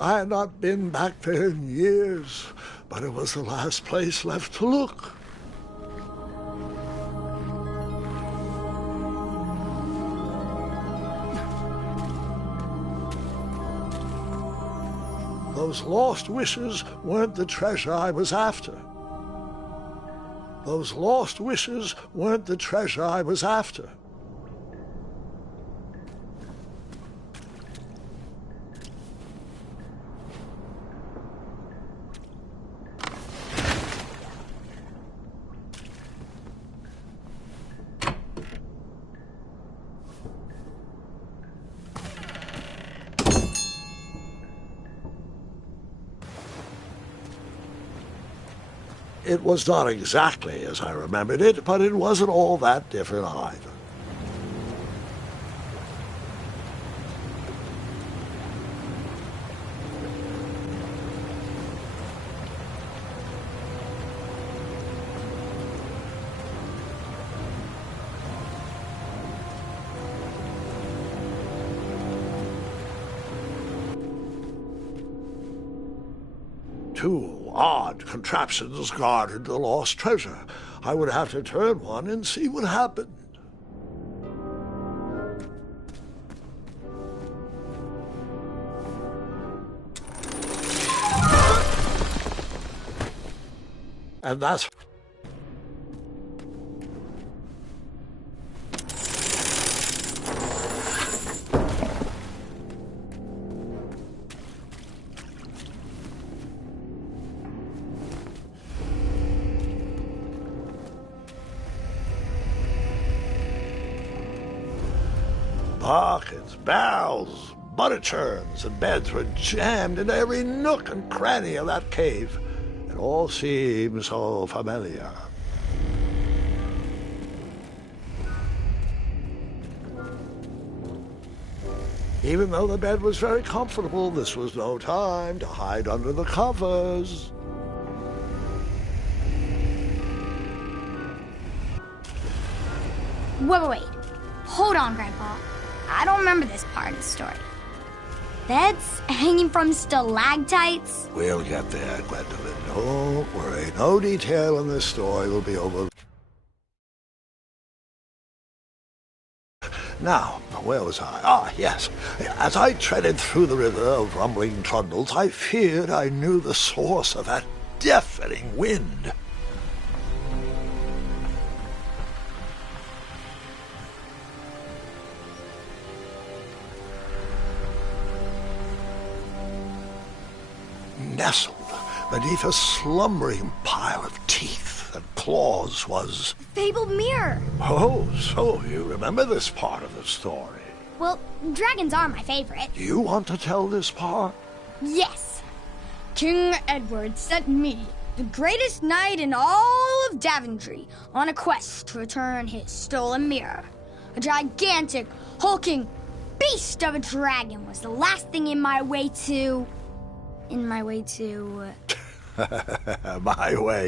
I had not been back there in years, but it was the last place left to look. Those lost wishes weren't the treasure I was after. Those lost wishes weren't the treasure I was after. It was not exactly as I remembered it, but it wasn't all that different either. Two odd contraptions guarded the lost treasure. I would have to turn one and see what happened. And that's... Buckets, barrels, butter churns, and beds were jammed into every nook and cranny of that cave. It all seemed so familiar. Even though the bed was very comfortable, this was no time to hide under the covers. Wait. Hold on, Grandpa. I don't remember this part of the story. Beds hanging from stalactites? We'll get there, Gwendolyn. Don't worry. No detail in this story will be over. Now, where was I? Ah, yes. As I treaded through the river of rumbling trundles, I feared I knew the source of that deafening wind. Nestled beneath a slumbering pile of teeth and claws was... Fabled mirror. Oh, so you remember this part of the story. Well, dragons are my favorite. Do you want to tell this part? Yes. King Edward sent me, the greatest knight in all of Daventry, on a quest to return his stolen mirror. A gigantic, hulking beast of a dragon was the last thing in my way to... My way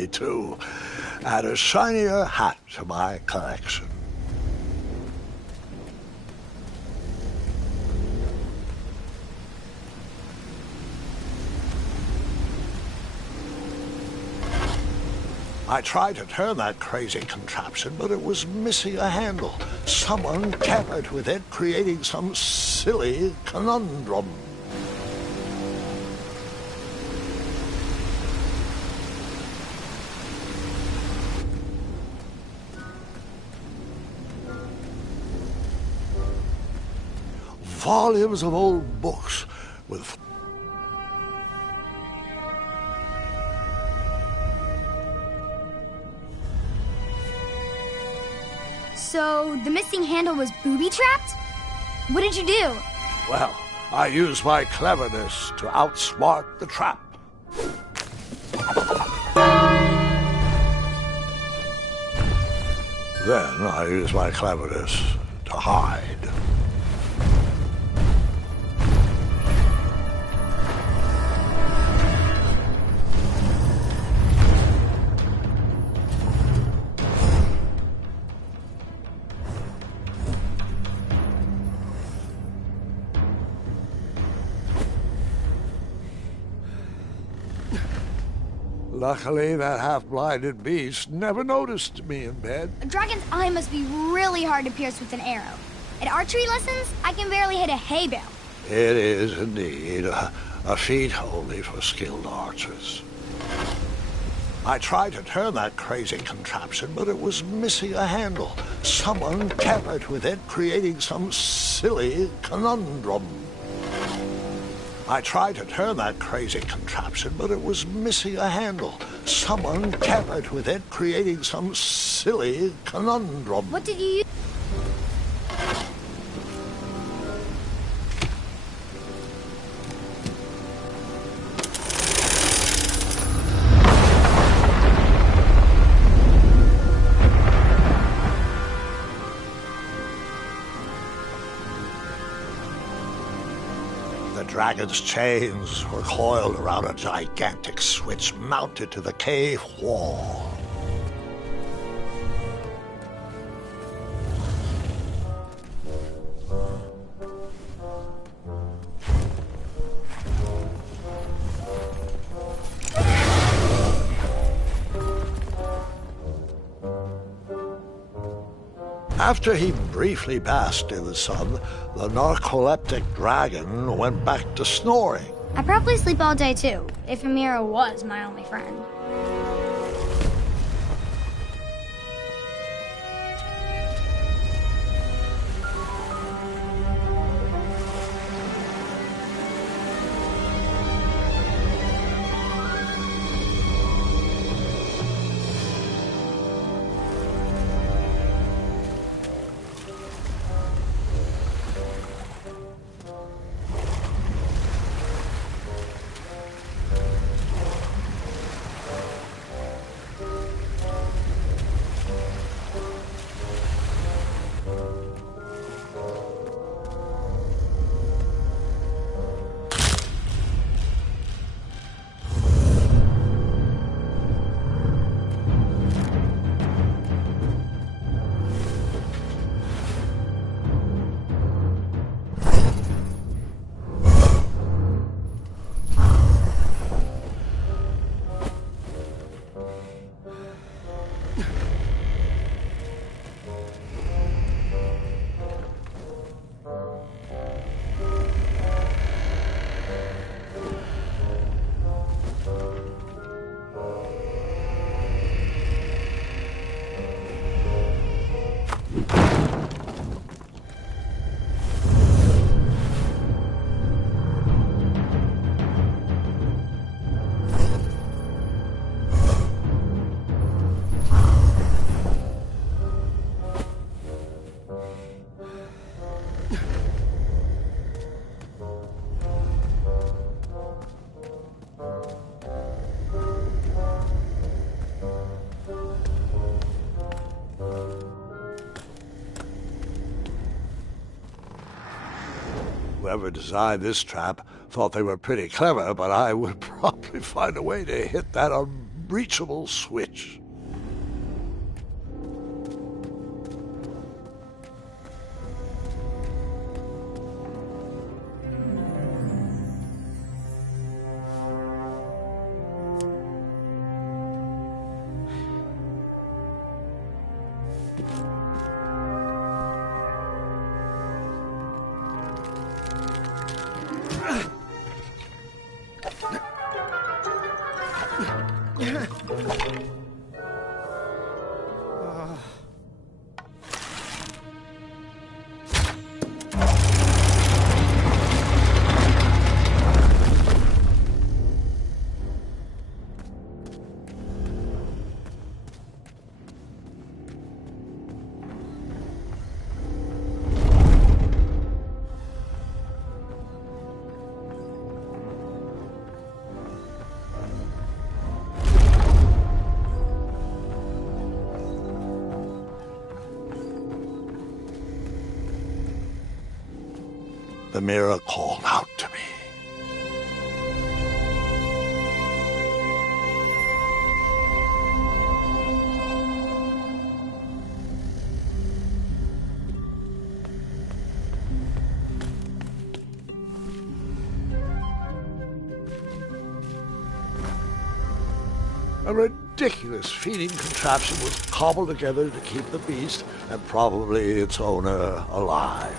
to add a shinier hat to my collection. I tried to turn that crazy contraption, but it was missing a handle. Someone tampered with it, creating some silly conundrum. Volumes of old books with... So, the missing handle was booby-trapped? What did you do? Well, I used my cleverness to outsmart the trap. Then I used my cleverness to hide. Luckily, that half-blinded beast never noticed me in bed. A dragon's eye must be really hard to pierce with an arrow. At archery lessons, I can barely hit a hay bale. It is indeed a feat only for skilled archers. I tried to turn that crazy contraption, but it was missing a handle. Someone tampered with it, creating some silly conundrum. I tried to turn that crazy contraption, but it was missing a handle. Someone tampered with it, creating some silly conundrum. What did you use? The dragon's chains were coiled around a gigantic switch mounted to the cave wall. After he briefly basked in the sun, the narcoleptic dragon went back to snoring. I probably sleep all day too, if Amira was my only friend. Whoever designed this trap thought they were pretty clever, but I would probably find a way to hit that unreachable switch. The mirror called out to me. A ridiculous feeding contraption was cobbled together to keep the beast and probably its owner alive.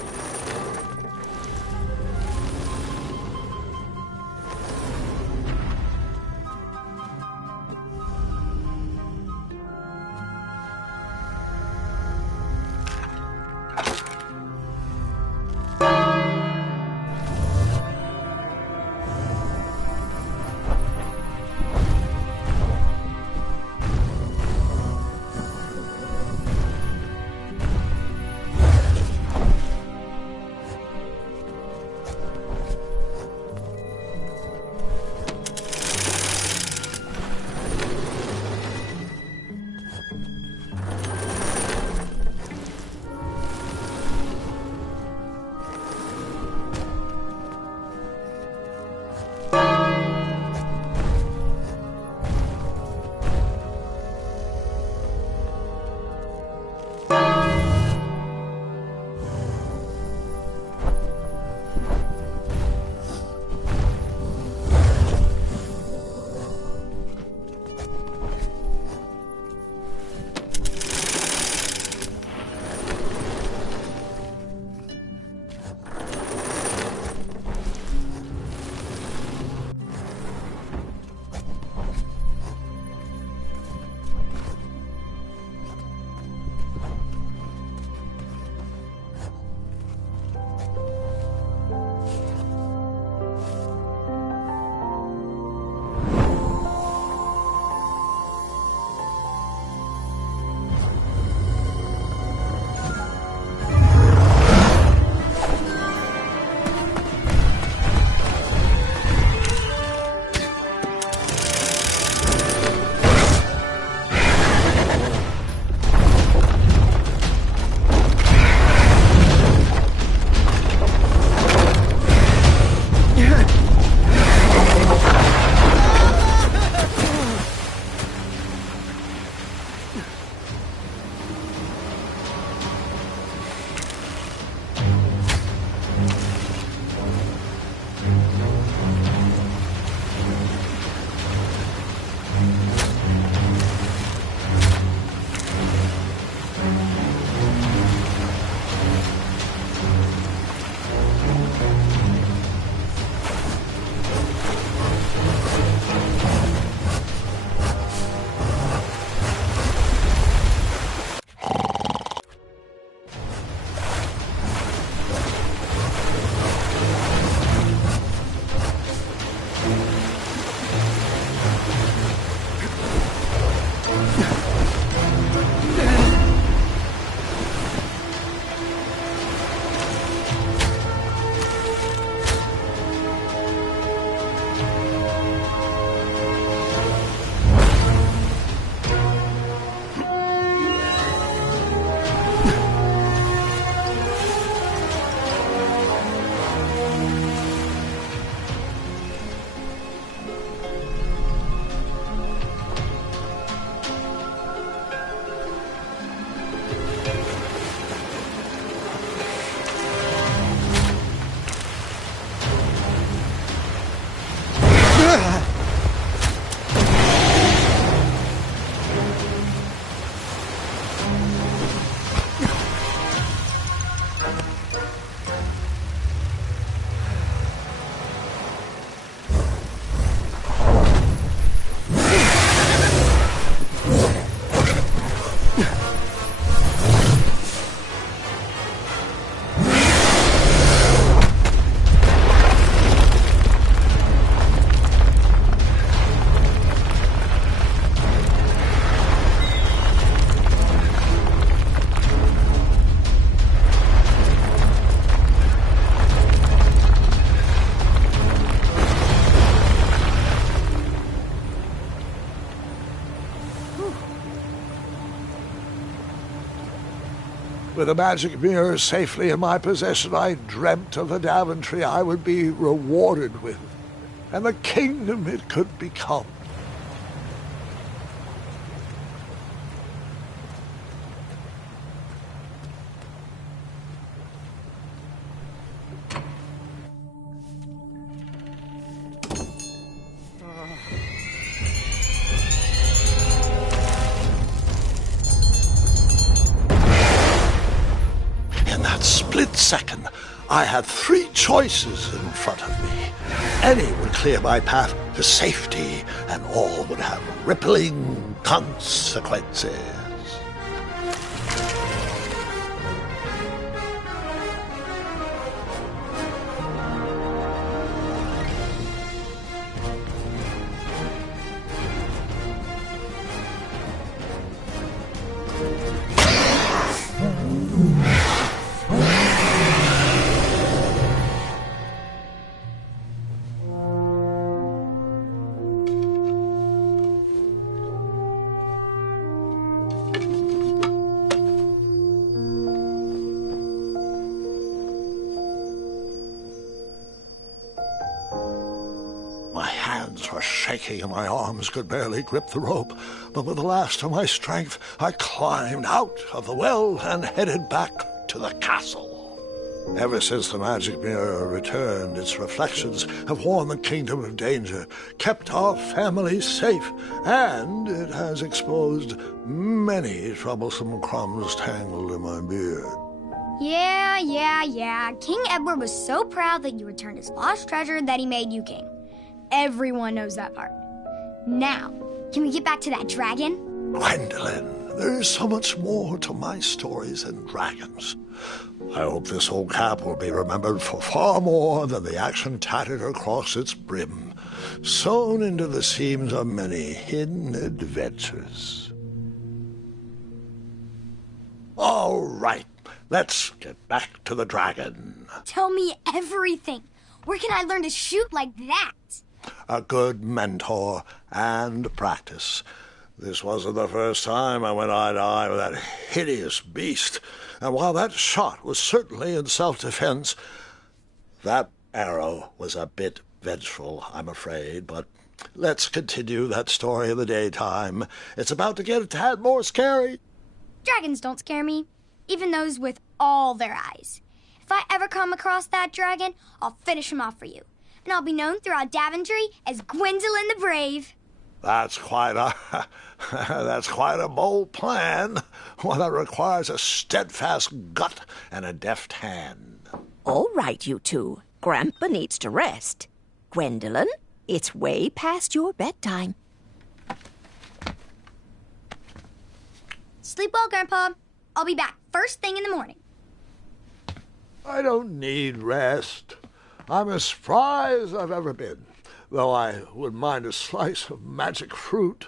With the magic mirror safely in my possession, I dreamt of the Daventry I would be rewarded with, and the kingdom it could become. split second, I had three choices in front of me. Any would clear my path to safety, and all would have rippling consequences. My hands were shaking and my arms could barely grip the rope, but with the last of my strength, I climbed out of the well and headed back to the castle. Ever since the magic mirror returned, its reflections have warned the kingdom of danger, kept our family safe, and it has exposed many troublesome crumbs tangled in my beard. Yeah. King Edward was so proud that you returned his lost treasure that he made you king. Everyone knows that part. Now, can we get back to that dragon? Gwendolyn, there is so much more to my stories than dragons. I hope this old cap will be remembered for far more than the action tattered across its brim, sewn into the seams of many hidden adventures. All right, let's get back to the dragon. Tell me everything. Where can I learn to shoot like that? A good mentor and practice. This wasn't the first time I went eye to eye with that hideous beast, and while that shot was certainly in self-defense, that arrow was a bit vengeful, I'm afraid, but let's continue that story in the daytime. It's about to get a tad more scary. Dragons don't scare me, even those with all their eyes. If I ever come across that dragon, I'll finish him off for you. And I'll be known throughout Daventry as Gwendolyn the Brave. That's quite a bold plan, one that requires a steadfast gut and a deft hand. All right, you two. Grandpa needs to rest. Gwendolyn, it's way past your bedtime. Sleep well, Grandpa. I'll be back first thing in the morning. I don't need rest. I'm as spry as I've ever been, though I wouldn't mind a slice of magic fruit.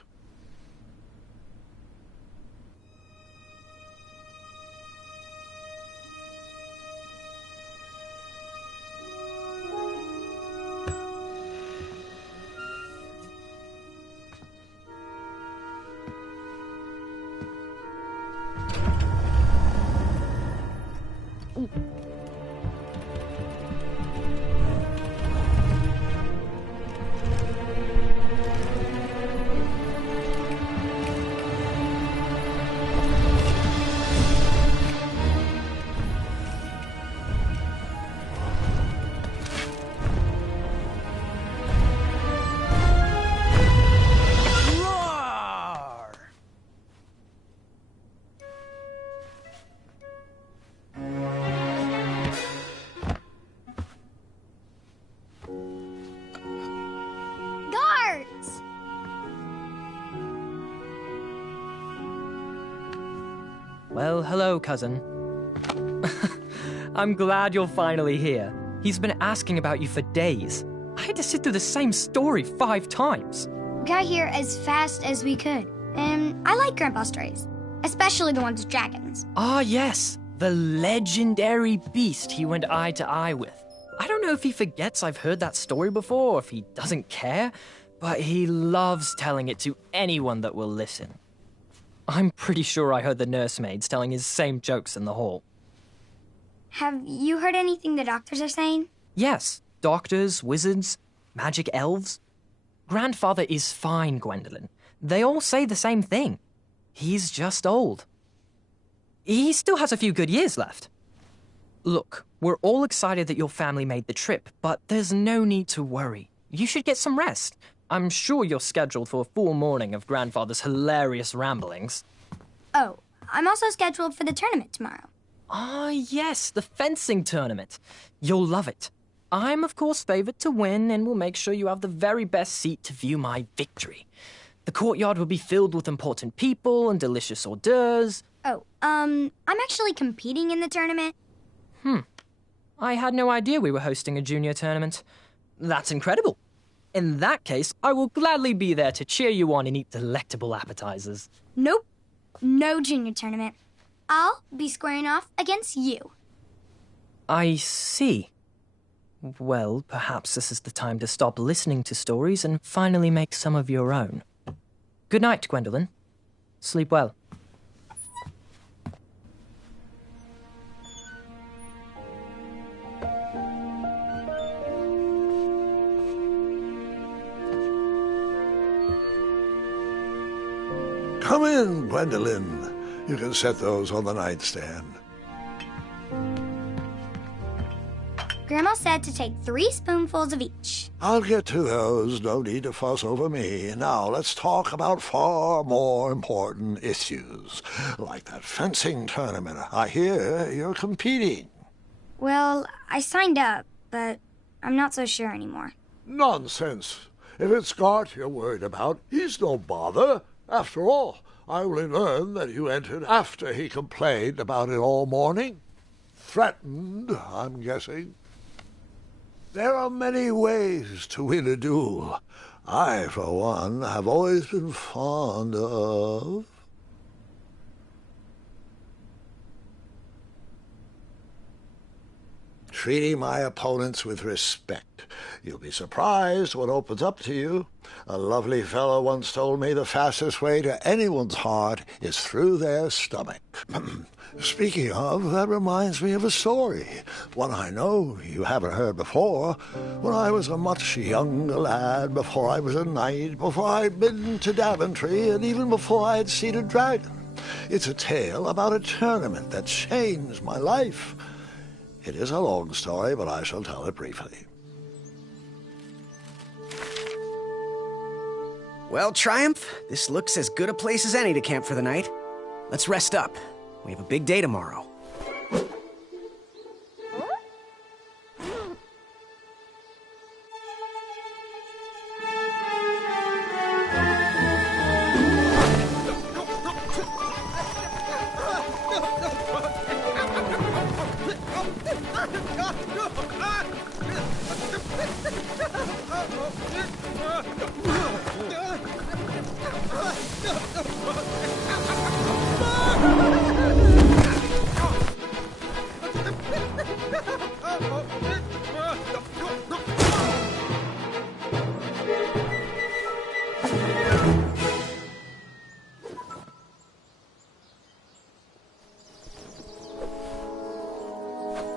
Well, hello, cousin. I'm glad you're finally here. He's been asking about you for days. I had to sit through the same story 5 times. We got here as fast as we could, and I like Grandpa's stories, especially the ones with dragons. Ah, yes, the legendary beast he went eye to eye with. I don't know if he forgets I've heard that story before or if he doesn't care, but he loves telling it to anyone that will listen. I'm pretty sure I heard the nursemaids telling his same jokes in the hall. Have you heard anything the doctors are saying? Yes, doctors, wizards, magic elves. Grandfather is fine, Gwendolyn. They all say the same thing. He's just old. He still has a few good years left. Look, we're all excited that your family made the trip, but there's no need to worry. You should get some rest. I'm sure you're scheduled for a full morning of Grandfather's hilarious ramblings. Oh, I'm also scheduled for the tournament tomorrow. Ah, yes, the fencing tournament. You'll love it. I'm, of course, favored to win and will make sure you have the very best seat to view my victory. The courtyard will be filled with important people and delicious hors d'oeuvres. Oh, I'm actually competing in the tournament. I had no idea we were hosting a junior tournament. That's incredible. In that case, I will gladly be there to cheer you on and eat delectable appetizers. Nope, no junior tournament. I'll be squaring off against you. I see. Well, perhaps this is the time to stop listening to stories and finally make some of your own. Good night, Gwendolyn. Sleep well. Come in, Gwendolyn. You can set those on the nightstand. Grandma said to take 3 spoonfuls of each. I'll get to those. No need to fuss over me. Now let's talk about far more important issues, like that fencing tournament. I hear you're competing. Well, I signed up, but I'm not so sure anymore. Nonsense. If it's Scott you're worried about, he's no bother. After all, I only learned that you entered after he complained about it all morning. Threatened, I'm guessing. There are many ways to win a duel. I, for one, have always been fond of... treating my opponents with respect. You'll be surprised what opens up to you. A lovely fellow once told me the fastest way to anyone's heart is through their stomach. Speaking of, that reminds me of a story, one I know you haven't heard before. When I was a much younger lad, before I was a knight, before I'd been to Daventry, and even before I'd seen a dragon. It's a tale about a tournament that changed my life. It is a long story, but I shall tell it briefly. Well, Triumph, this looks as good a place as any to camp for the night. Let's rest up. We have a big day tomorrow.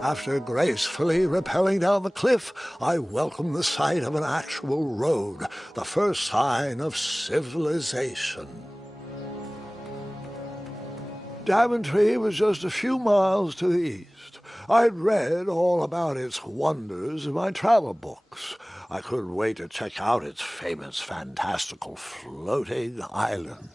After gracefully rappelling down the cliff, I welcomed the sight of an actual road, the first sign of civilization. Daventry was just a few miles to the east. I'd read all about its wonders in my travel books. I couldn't wait to check out its famous, fantastical floating island.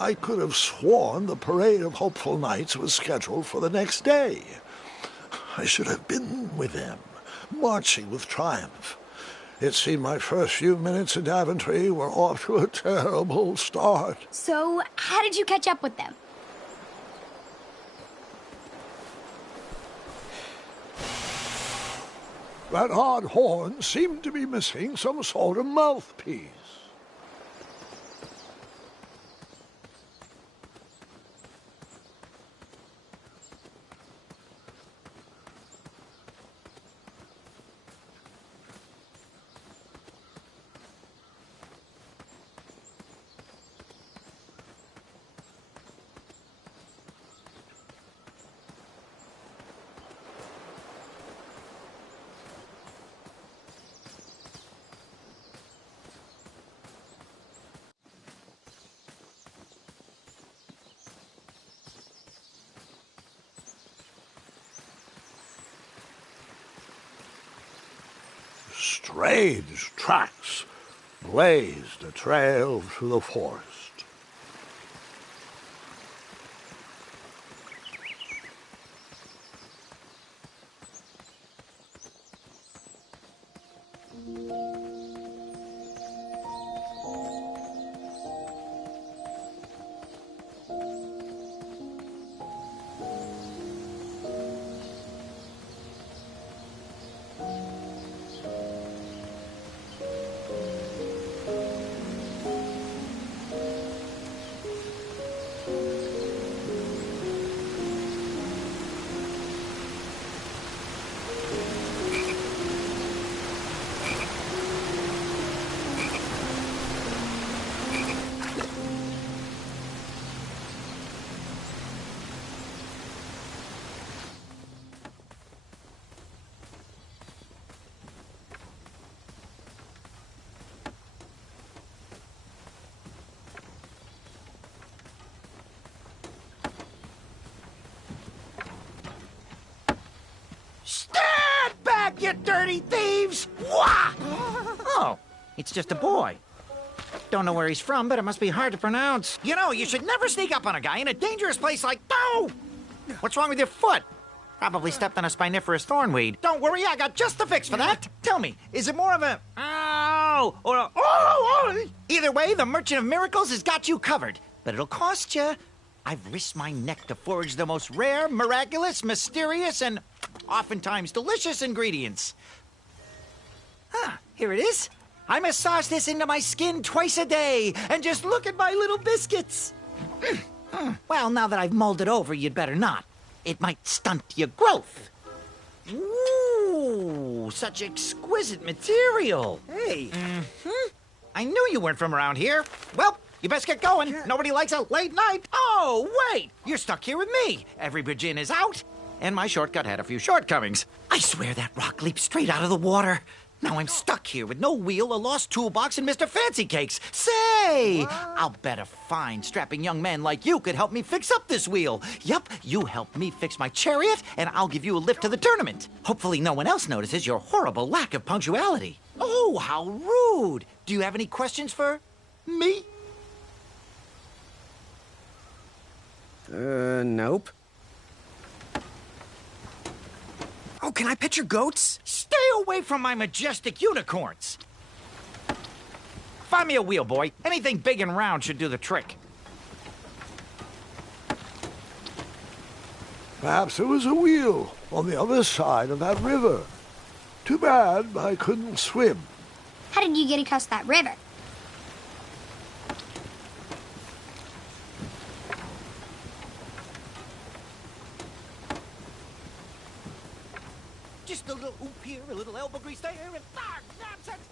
I could have sworn the parade of hopeful knights was scheduled for the next day. I should have been with them, marching with triumph. It seemed my first few minutes in Daventry were off to a terrible start. So, how did you catch up with them? That odd horn seemed to be missing some sort of mouthpiece. strange tracks blazed a trail through the forest. Stand back, you dirty thieves! Wah! Oh, it's just a boy. Don't know where he's from, but it must be hard to pronounce. You know, you should never sneak up on a guy in a dangerous place like... Oh! What's wrong with your foot? Probably stepped on a spiniferous thornweed. Don't worry, I got just the fix for that. Tell me, is it more of a... Ow! Or a... Oh! Either way, the Merchant of Miracles has got you covered. But it'll cost you. I've risked my neck to forage the most rare, miraculous, mysterious, and oftentimes delicious ingredients. Ah, here it is. I massage this into my skin twice a day, and just look at my little biscuits. Well, now that I've mulled it over, you'd better not. It might stunt your growth. Ooh, such exquisite material. Hey. I knew you weren't from around here. Well, you best get going. Nobody likes a late night. Oh, wait! You're stuck here with me. Every bridge in is out, and my shortcut had a few shortcomings. I swear that rock leaped straight out of the water. Now I'm stuck here with no wheel, a lost toolbox, and Mr. Fancy Cakes. Say! I'll bet a fine, strapping young man like you could help me fix up this wheel. Yup, you help me fix my chariot, and I'll give you a lift to the tournament. Hopefully no one else notices your horrible lack of punctuality. Oh, how rude! Do you have any questions for me? Nope. Oh, can I pet your goats? Stay away from my majestic unicorns! Find me a wheel, boy. Anything big and round should do the trick. Perhaps there was a wheel on the other side of that river. Too bad I couldn't swim. How did you get across that river? Just a little oop here, a little elbow grease there, and nonsense!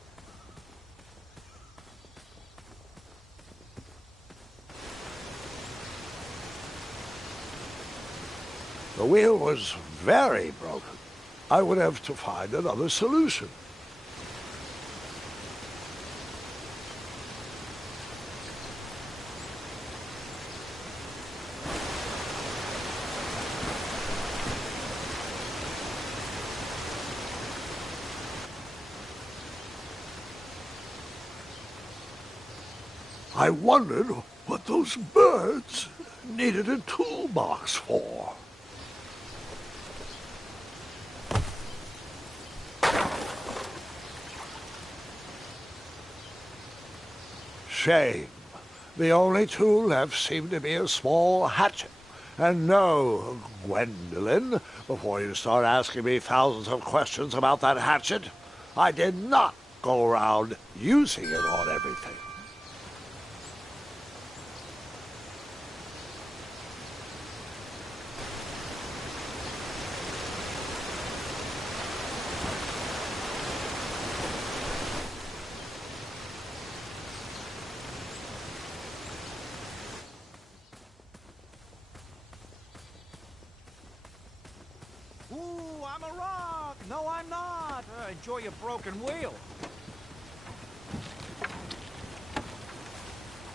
The wheel was very broken. I would have to find another solution. I wondered what those birds needed a toolbox for. Shame. The only tool left seemed to be a small hatchet. And no, Gwendolyn, before you start asking me thousands of questions about that hatchet, I did not go around using it on everything. Ooh, I'm a rock! No, I'm not! Enjoy your broken wheel.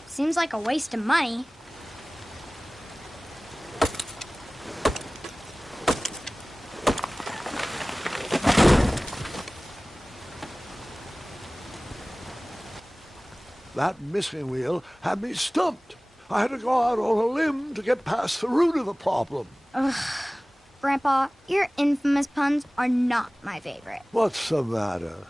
Seems like a waste of money. That missing wheel had me stumped. I had to go out on a limb to get past the root of the problem. Grandpa, your infamous puns are not my favorite. What's the matter?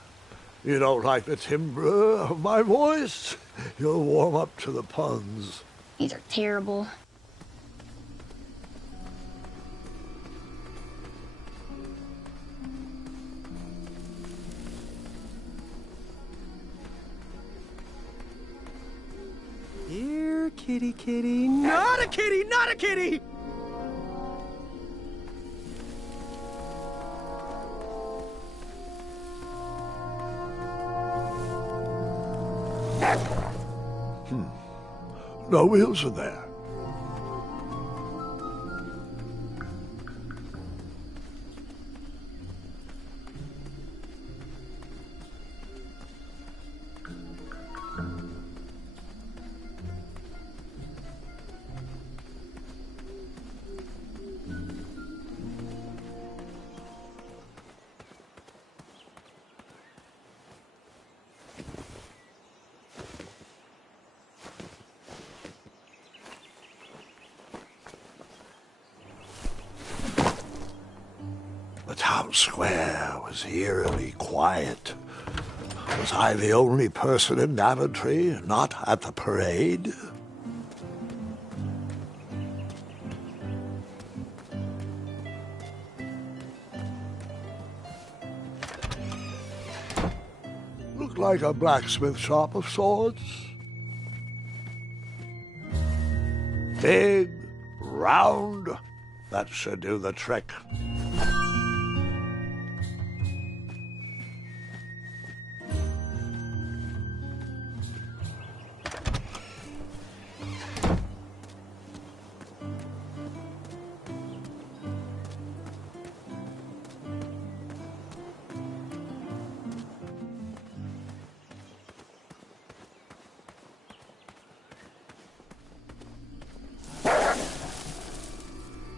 You don't like the timbre of my voice? You'll warm up to the puns. These are terrible. Here, kitty, kitty. Not a kitty, not a kitty! No wheels in there. The town square was eerily quiet. Was I the only person in Daventry not at the parade? Looked like a blacksmith shop of sorts. Big, round, that should do the trick.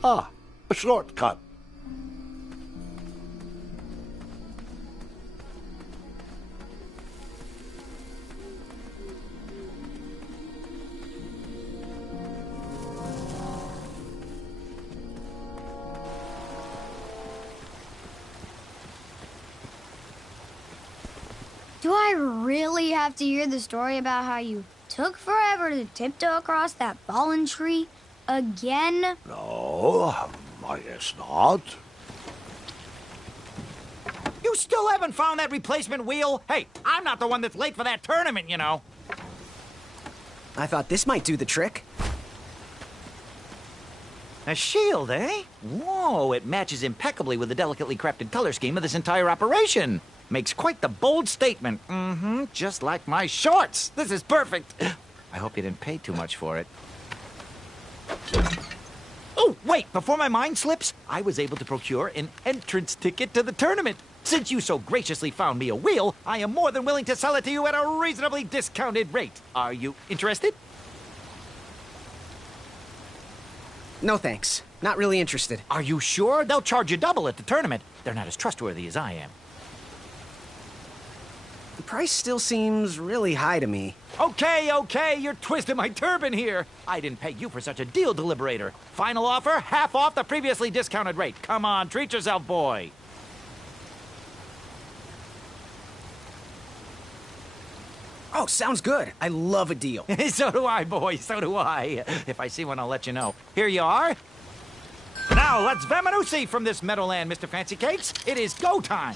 Ah, a shortcut. Do I really have to hear the story about how you took forever to tiptoe across that fallen tree again? No, I guess not. You still haven't found that replacement wheel? Hey, I'm not the one that's late for that tournament, you know. I thought this might do the trick. A shield, eh? Whoa, it matches impeccably with the delicately crafted color scheme of this entire operation. Makes quite the bold statement. Mm-hmm, just like my shorts. This is perfect. I hope you didn't pay too much for it. Oh, wait, before my mind slips, I was able to procure an entrance ticket to the tournament. Since you so graciously found me a wheel, I am more than willing to sell it to you at a reasonably discounted rate. Are you interested? No thanks. Not really interested. Are you sure? They'll charge you double at the tournament. They're not as trustworthy as I am. The price still seems really high to me. Okay, you're twisting my turban here. I didn't pay you for such a deal, Deliberator. Final offer, half off the previously discounted rate. Come on, treat yourself, boy. Oh, sounds good. I love a deal. So do I, boy, so do I. If I see one, I'll let you know. Here you are. Now, let's Vamanusi from this Meadowland, Mr. Fancy Cakes. It is go time.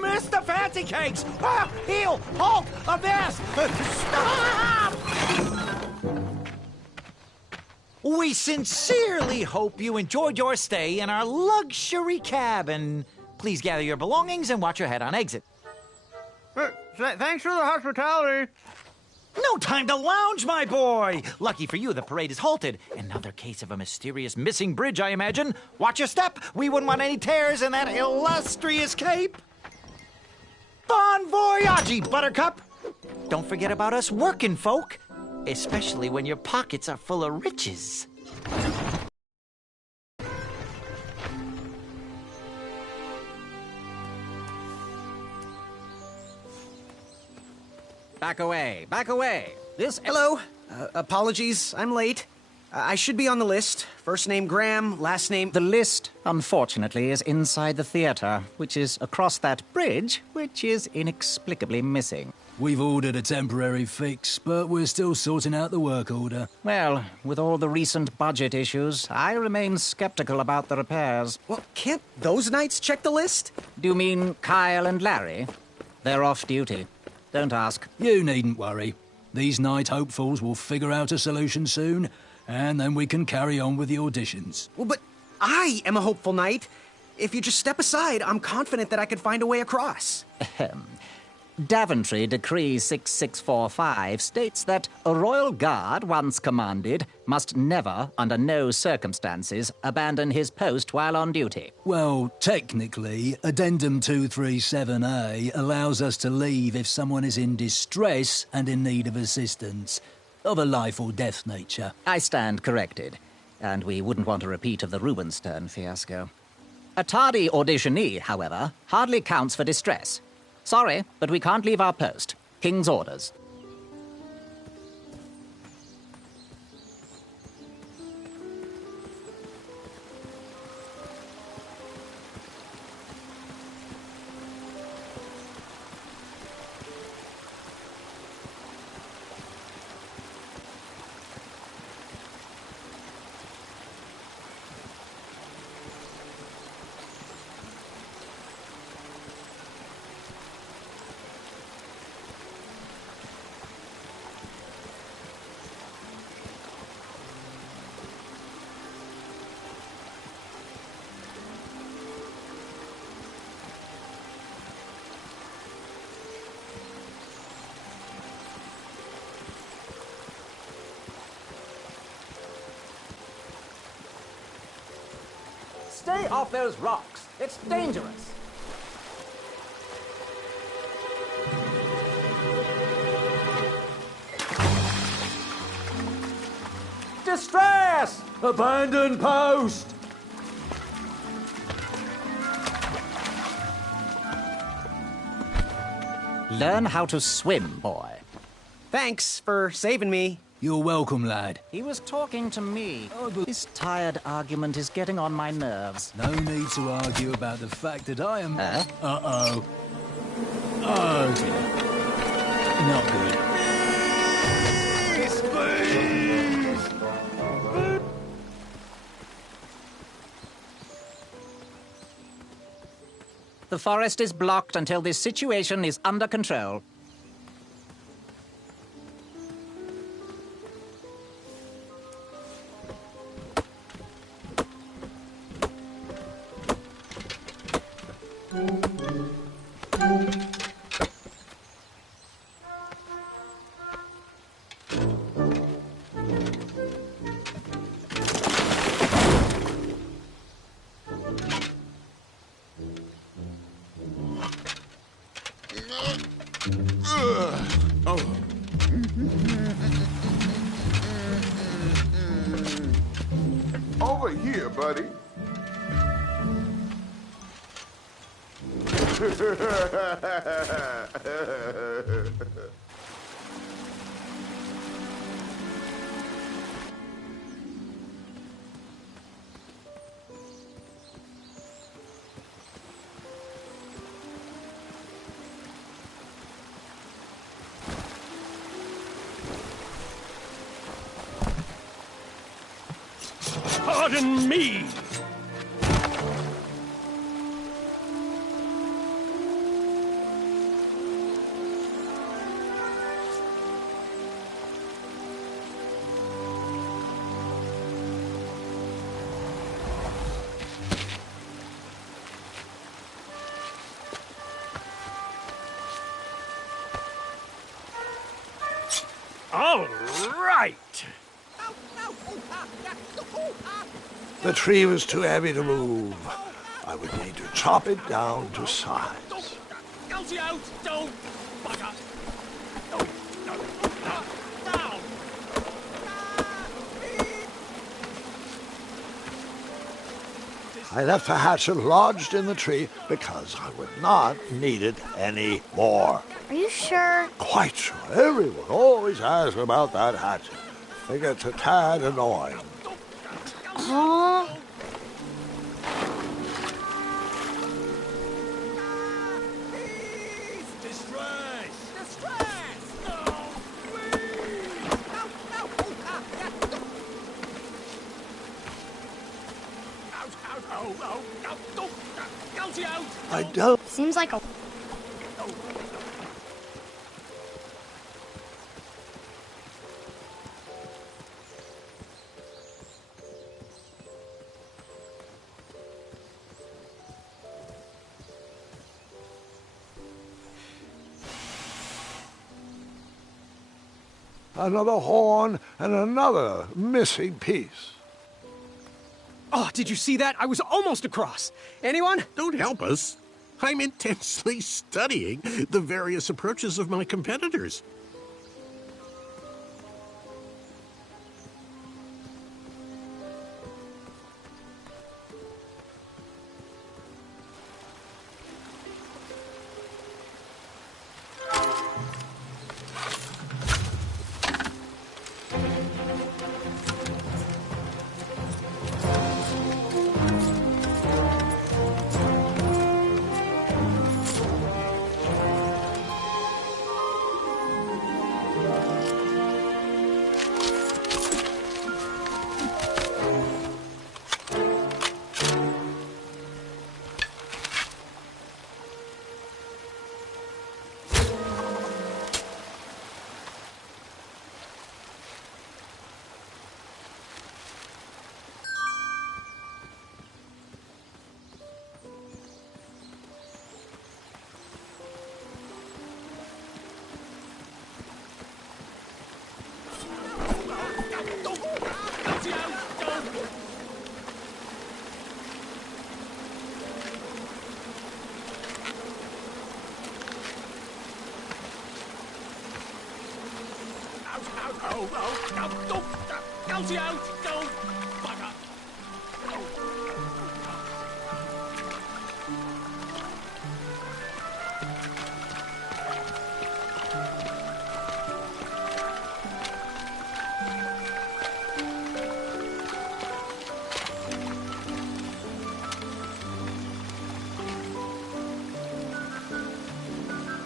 Mr. Fancy Cakes! Ah, heel! Halt! Avast! Stop! We sincerely hope you enjoyed your stay in our luxury cabin. Please gather your belongings and watch your head on exit. Thanks for the hospitality. No time to lounge, my boy! Lucky for you, the parade is halted. Another case of a mysterious missing bridge, I imagine. Watch your step. We wouldn't want any tears in that illustrious cape. Bon voyage, Buttercup! Don't forget about us working folk. Especially when your pockets are full of riches. Back away, back away. Hello. Apologies, I'm late. I should be on the list. First name Graham, last name... The list, unfortunately, is inside the theater, which is across that bridge, which is inexplicably missing. We've ordered a temporary fix, but we're still sorting out the work order. Well, with all the recent budget issues, I remain skeptical about the repairs. Well, can't those knights check the list? Do you mean Kyle and Larry? They're off duty. Don't ask. You needn't worry. These night hopefuls will figure out a solution soon, and then we can carry on with the auditions. Well, but I am a hopeful knight. If you just step aside, I'm confident that I could find a way across. Daventry Decree 6645 states that a royal guard, once commanded, must never, under no circumstances, abandon his post while on duty. Well, technically, Addendum 237A allows us to leave if someone is in distress and in need of assistance, of a life or death nature. I stand corrected, and we wouldn't want a repeat of the Rubenstern fiasco. A tardy auditionee, however, hardly counts for distress. Sorry, but we can't leave our post. King's orders. Stay off those rocks. It's dangerous. Distress! Abandon post! Learn how to swim, boy. Thanks for saving me. You're welcome, lad. He was talking to me. This tired argument is getting on my nerves. No need to argue about the fact that I am... Huh? Uh-oh. Oh, dear. Not good. The forest is blocked until this situation is under control. Over here, buddy. Pardon me! All right! The tree was too heavy to move. I would need to chop it down to size. Out! Don't! Bugger! No! Down! I left the hatchet lodged in the tree because I would not need it any more. Are you sure? Quite sure. Everyone always asks about that hatchet. It gets a tad annoying. Huh? I don't... Seems like a... Another horn and another missing piece. Oh, did you see that? I was almost across. Anyone? Don't help us. I'm intensely studying the various approaches of my competitors.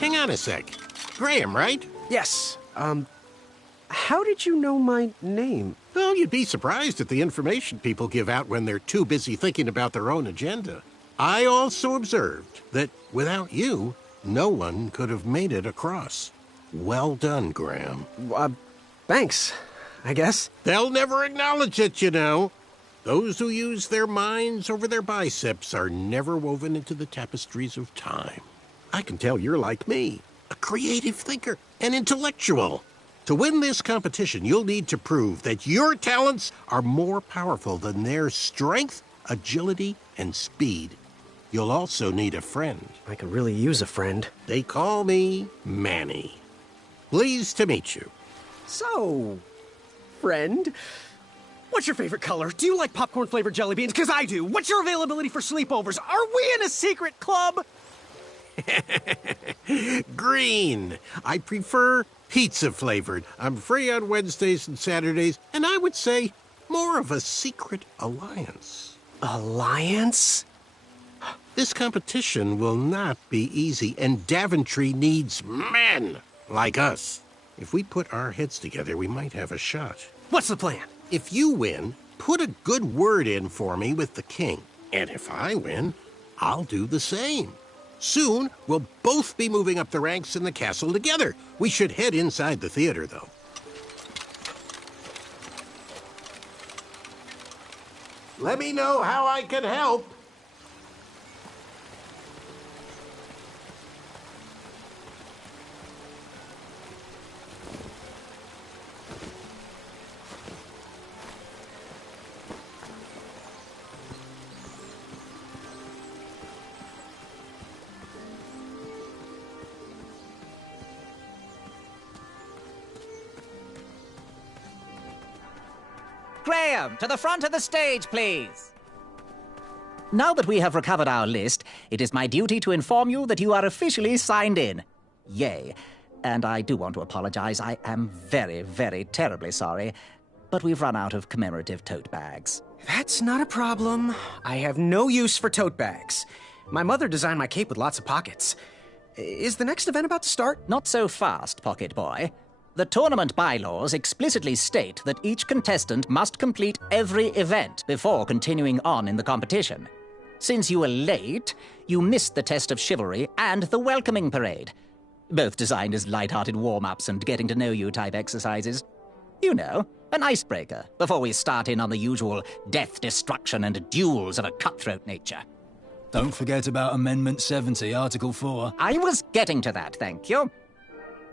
Hang on a sec. Graham, right? Yes. How did you know my name? Well, you'd be surprised at the information people give out when they're too busy thinking about their own agenda. I also observed that without you, no one could have made it across. Well done, Graham. Thanks, I guess. They'll never acknowledge it, you know. Those who use their minds over their biceps are never woven into the tapestries of time. I can tell you're like me, a creative thinker, an intellectual. To win this competition, you'll need to prove that your talents are more powerful than their strength, agility, and speed. You'll also need a friend. I could really use a friend. They call me Manny. Pleased to meet you. So, friend, what's your favorite color? Do you like popcorn-flavored jelly beans? Because I do. What's your availability for sleepovers? Are we in a secret club? Green. I prefer pizza-flavored. I'm free on Wednesdays and Saturdays, and I would say more of a secret alliance. Alliance? This competition will not be easy, and Daventry needs men like us. If we put our heads together, we might have a shot. What's the plan? If you win, put a good word in for me with the king. And if I win, I'll do the same. Soon, we'll both be moving up the ranks in the castle together. We should head inside the theater, though. Let me know how I can help. Graham, to the front of the stage, please. Now that we have recovered our list, it is my duty to inform you that you are officially signed in. Yay. And I do want to apologize. I am very, very terribly sorry. But we've run out of commemorative tote bags. That's not a problem. I have no use for tote bags. My mother designed my cape with lots of pockets. Is the next event about to start? Not so fast, Pocket Boy. The tournament bylaws explicitly state that each contestant must complete every event before continuing on in the competition. Since you were late, you missed the test of chivalry and the welcoming parade. Both designed as light-hearted warm-ups and getting-to-know-you type exercises. You know, an icebreaker before we start in on the usual death, destruction, and duels of a cutthroat nature. Don't forget about Amendment 70, Article 4. I was getting to that, thank you.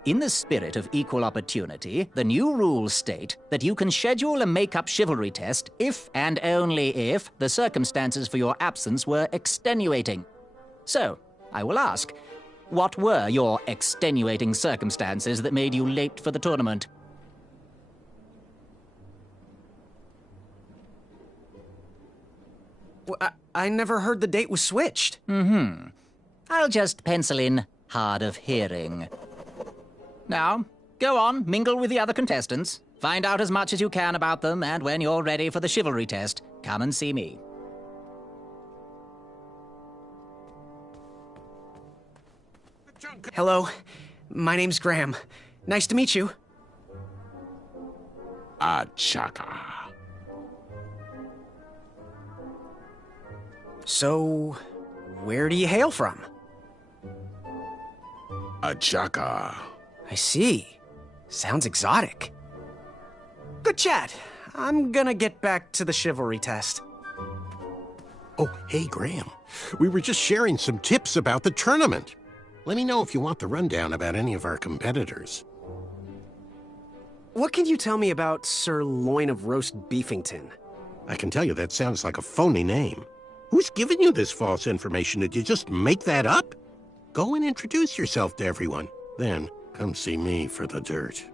In the spirit of equal opportunity, the new rules state that you can schedule a make-up chivalry test if and only if the circumstances for your absence were extenuating. So, I will ask, what were your extenuating circumstances that made you late for the tournament? Well, I never heard the date was switched. I'll just pencil in hard of hearing. Now, go on, mingle with the other contestants. Find out as much as you can about them, and when you're ready for the chivalry test, come and see me. Hello, my name's Graham. Nice to meet you. Achaka. So, where do you hail from? Achaka. I see. Sounds exotic. Good chat. I'm gonna get back to the chivalry test. Oh, hey, Graham. We were just sharing some tips about the tournament. Let me know if you want the rundown about any of our competitors. What can you tell me about Sir Loin of Roast Beefington? I can tell you that sounds like a phony name. Who's giving you this false information? Did you just make that up? Go and introduce yourself to everyone. Then, come see me for the dirt.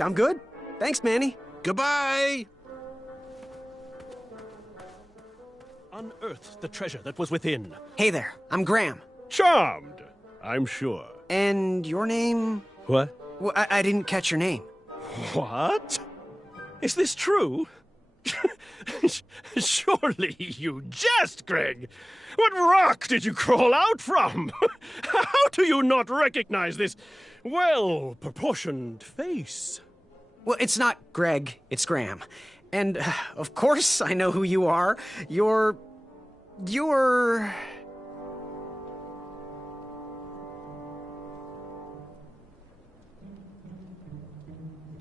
I'm good. Thanks, Manny. Goodbye! Unearthed the treasure that was within. Hey there, I'm Graham. Charmed, I'm sure. And your name? What? Well, I didn't catch your name. What? Is this true? Surely you jest, Greg. What rock did you crawl out from? How do you not recognize this well-proportioned face? Well, it's not Greg, it's Graham. And, of course, I know who you are. You're...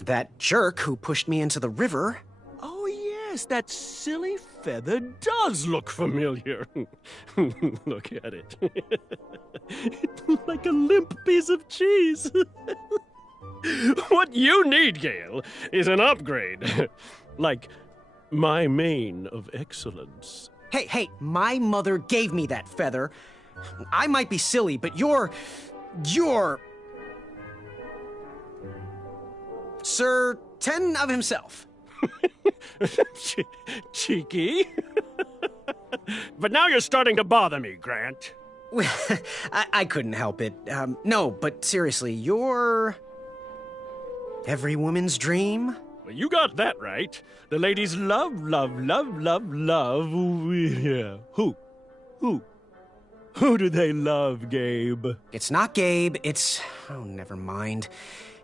that jerk who pushed me into the river. Oh, yes, that silly feather does look familiar. Look at it. It's like a limp piece of cheese. What you need, Gale, is an upgrade. Like my mane of excellence. Hey, my mother gave me that feather. I might be silly, but you're... Sir Ten of himself. Cheeky. But now you're starting to bother me, Grant. I couldn't help it. No, but seriously, you're... every woman's dream? Well, you got that right. The ladies love. Yeah. Who? Who do they love, Gabe? It's not Gabe, it's... oh, never mind.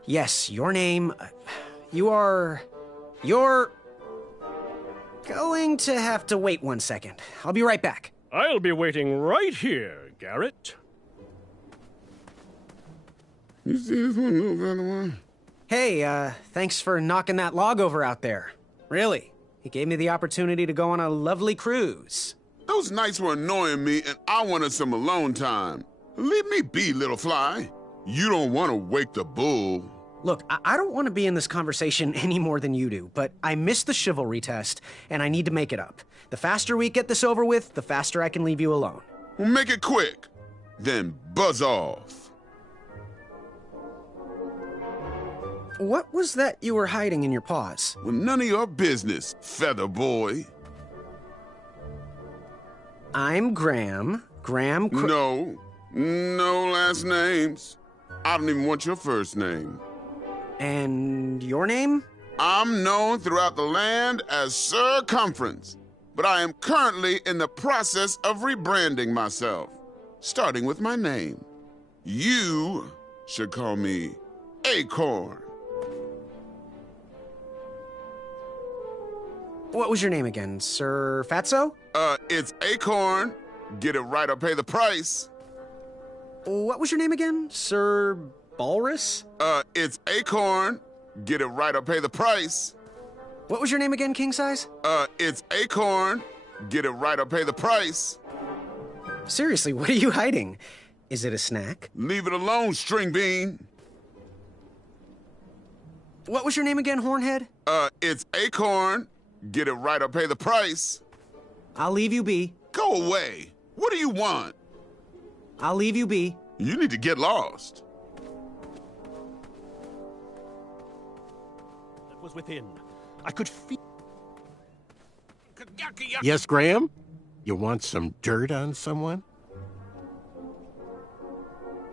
Yes, your name... you're... going to have to wait 1 second. I'll be right back. I'll be waiting right here, Garrett. You see this one, little better one? Hey, thanks for knocking that log over out there. Really. He gave me the opportunity to go on a lovely cruise. Those nights were annoying me, and I wanted some alone time. Leave me be, little fly. You don't want to wake the bull. Look, I don't want to be in this conversation any more than you do, but I missed the chivalry test, and I need to make it up. The faster we get this over with, the faster I can leave you alone. Well, make it quick. Then buzz off. What was that you were hiding in your paws? Well, none of your business, feather boy. I'm Graham. No last names. I don't even want your first name. And your name? I'm known throughout the land as Circumference, but I am currently in the process of rebranding myself, starting with my name. You should call me Acorn. What was your name again, Sir Fatso? It's Acorn. Get it right or pay the price. What was your name again, Sir Walrus? It's Acorn. Get it right or pay the price. What was your name again, King Size? It's Acorn. Get it right or pay the price. Seriously, what are you hiding? Is it a snack? Leave it alone, String Bean. What was your name again, Hornhead? It's Acorn. Get it right or pay the price. I'll leave you be. Go away. What do you want? I'll leave you be. You need to get lost. That was within. I could feel... Yes, Graham? You want some dirt on someone?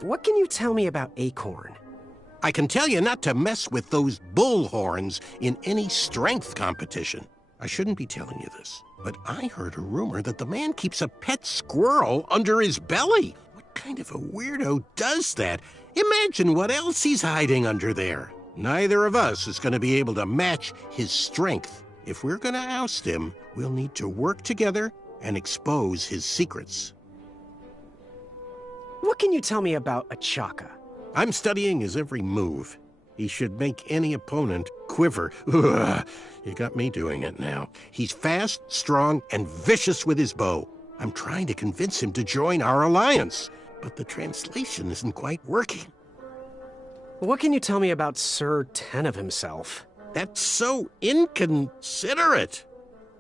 What can you tell me about Acorn? I can tell you not to mess with those bullhorns in any strength competition. I shouldn't be telling you this, but I heard a rumor that the man keeps a pet squirrel under his belly. What kind of a weirdo does that? Imagine what else he's hiding under there. Neither of us is going to be able to match his strength. If we're going to oust him, we'll need to work together and expose his secrets. What can you tell me about Achaka? I'm studying his every move. He should make any opponent quiver. Ugh, you got me doing it now. He's fast, strong, and vicious with his bow. I'm trying to convince him to join our alliance, but the translation isn't quite working. What can you tell me about Sir Tenov himself? That's so inconsiderate.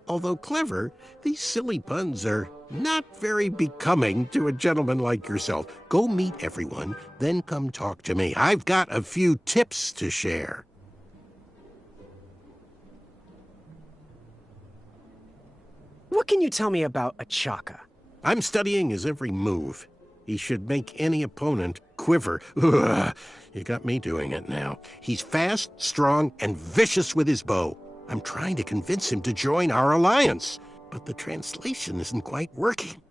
Although clever, these silly puns are not very becoming to a gentleman like yourself. Go meet everyone, then come talk to me. I've got a few tips to share. What can you tell me about Achaka? I'm studying his every move. He should make any opponent quiver. Ugh, you got me doing it now. He's fast, strong, and vicious with his bow. I'm trying to convince him to join our alliance, but the translation isn't quite working.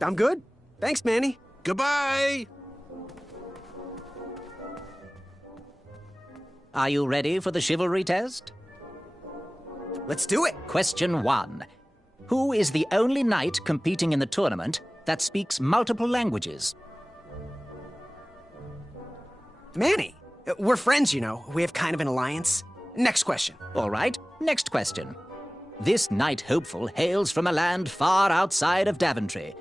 I'm good. Thanks, Manny. Goodbye! Are you ready for the chivalry test? Let's do it. Question 1. Who is the only knight competing in the tournament that speaks multiple languages? Manny. We're friends, you know. We have kind of an alliance. Next question. All right, next question. This knight hopeful hails from a land far outside of Daventry.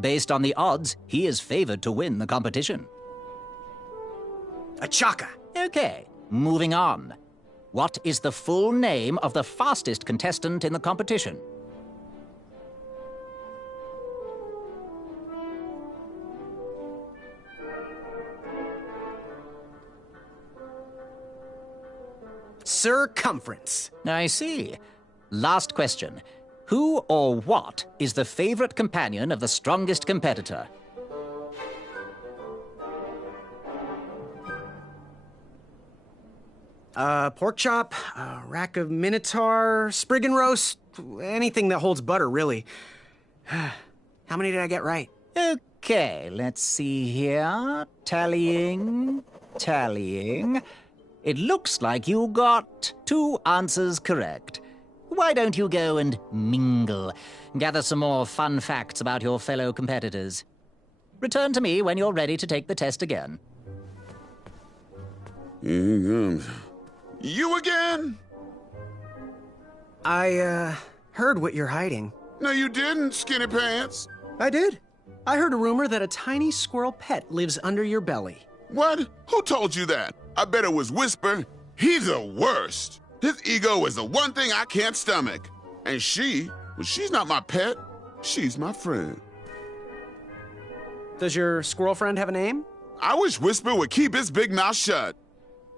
Based on the odds, he is favored to win the competition. Achaka. Okay, moving on. What is the full name of the fastest contestant in the competition? Circumference. I see. Last question. Who or what is the favorite companion of the strongest competitor? Pork chop, rack of minotaur, sprig and roast, anything that holds butter, really. How many did I get right? Okay, let's see here. Tallying. It looks like you got 2 answers correct. Why don't you go and mingle? Gather some more fun facts about your fellow competitors. Return to me when you're ready to take the test again. Here he comes. You again? I, heard what you're hiding. No, you didn't, Skinny Pants. I did. I heard a rumor that a tiny squirrel pet lives under your belly. What? Who told you that? I bet it was Whisper. He's the worst. His ego is the one thing I can't stomach. And she's not my pet. She's my friend. Does your squirrel friend have a name? I wish Whisper would keep his big mouth shut.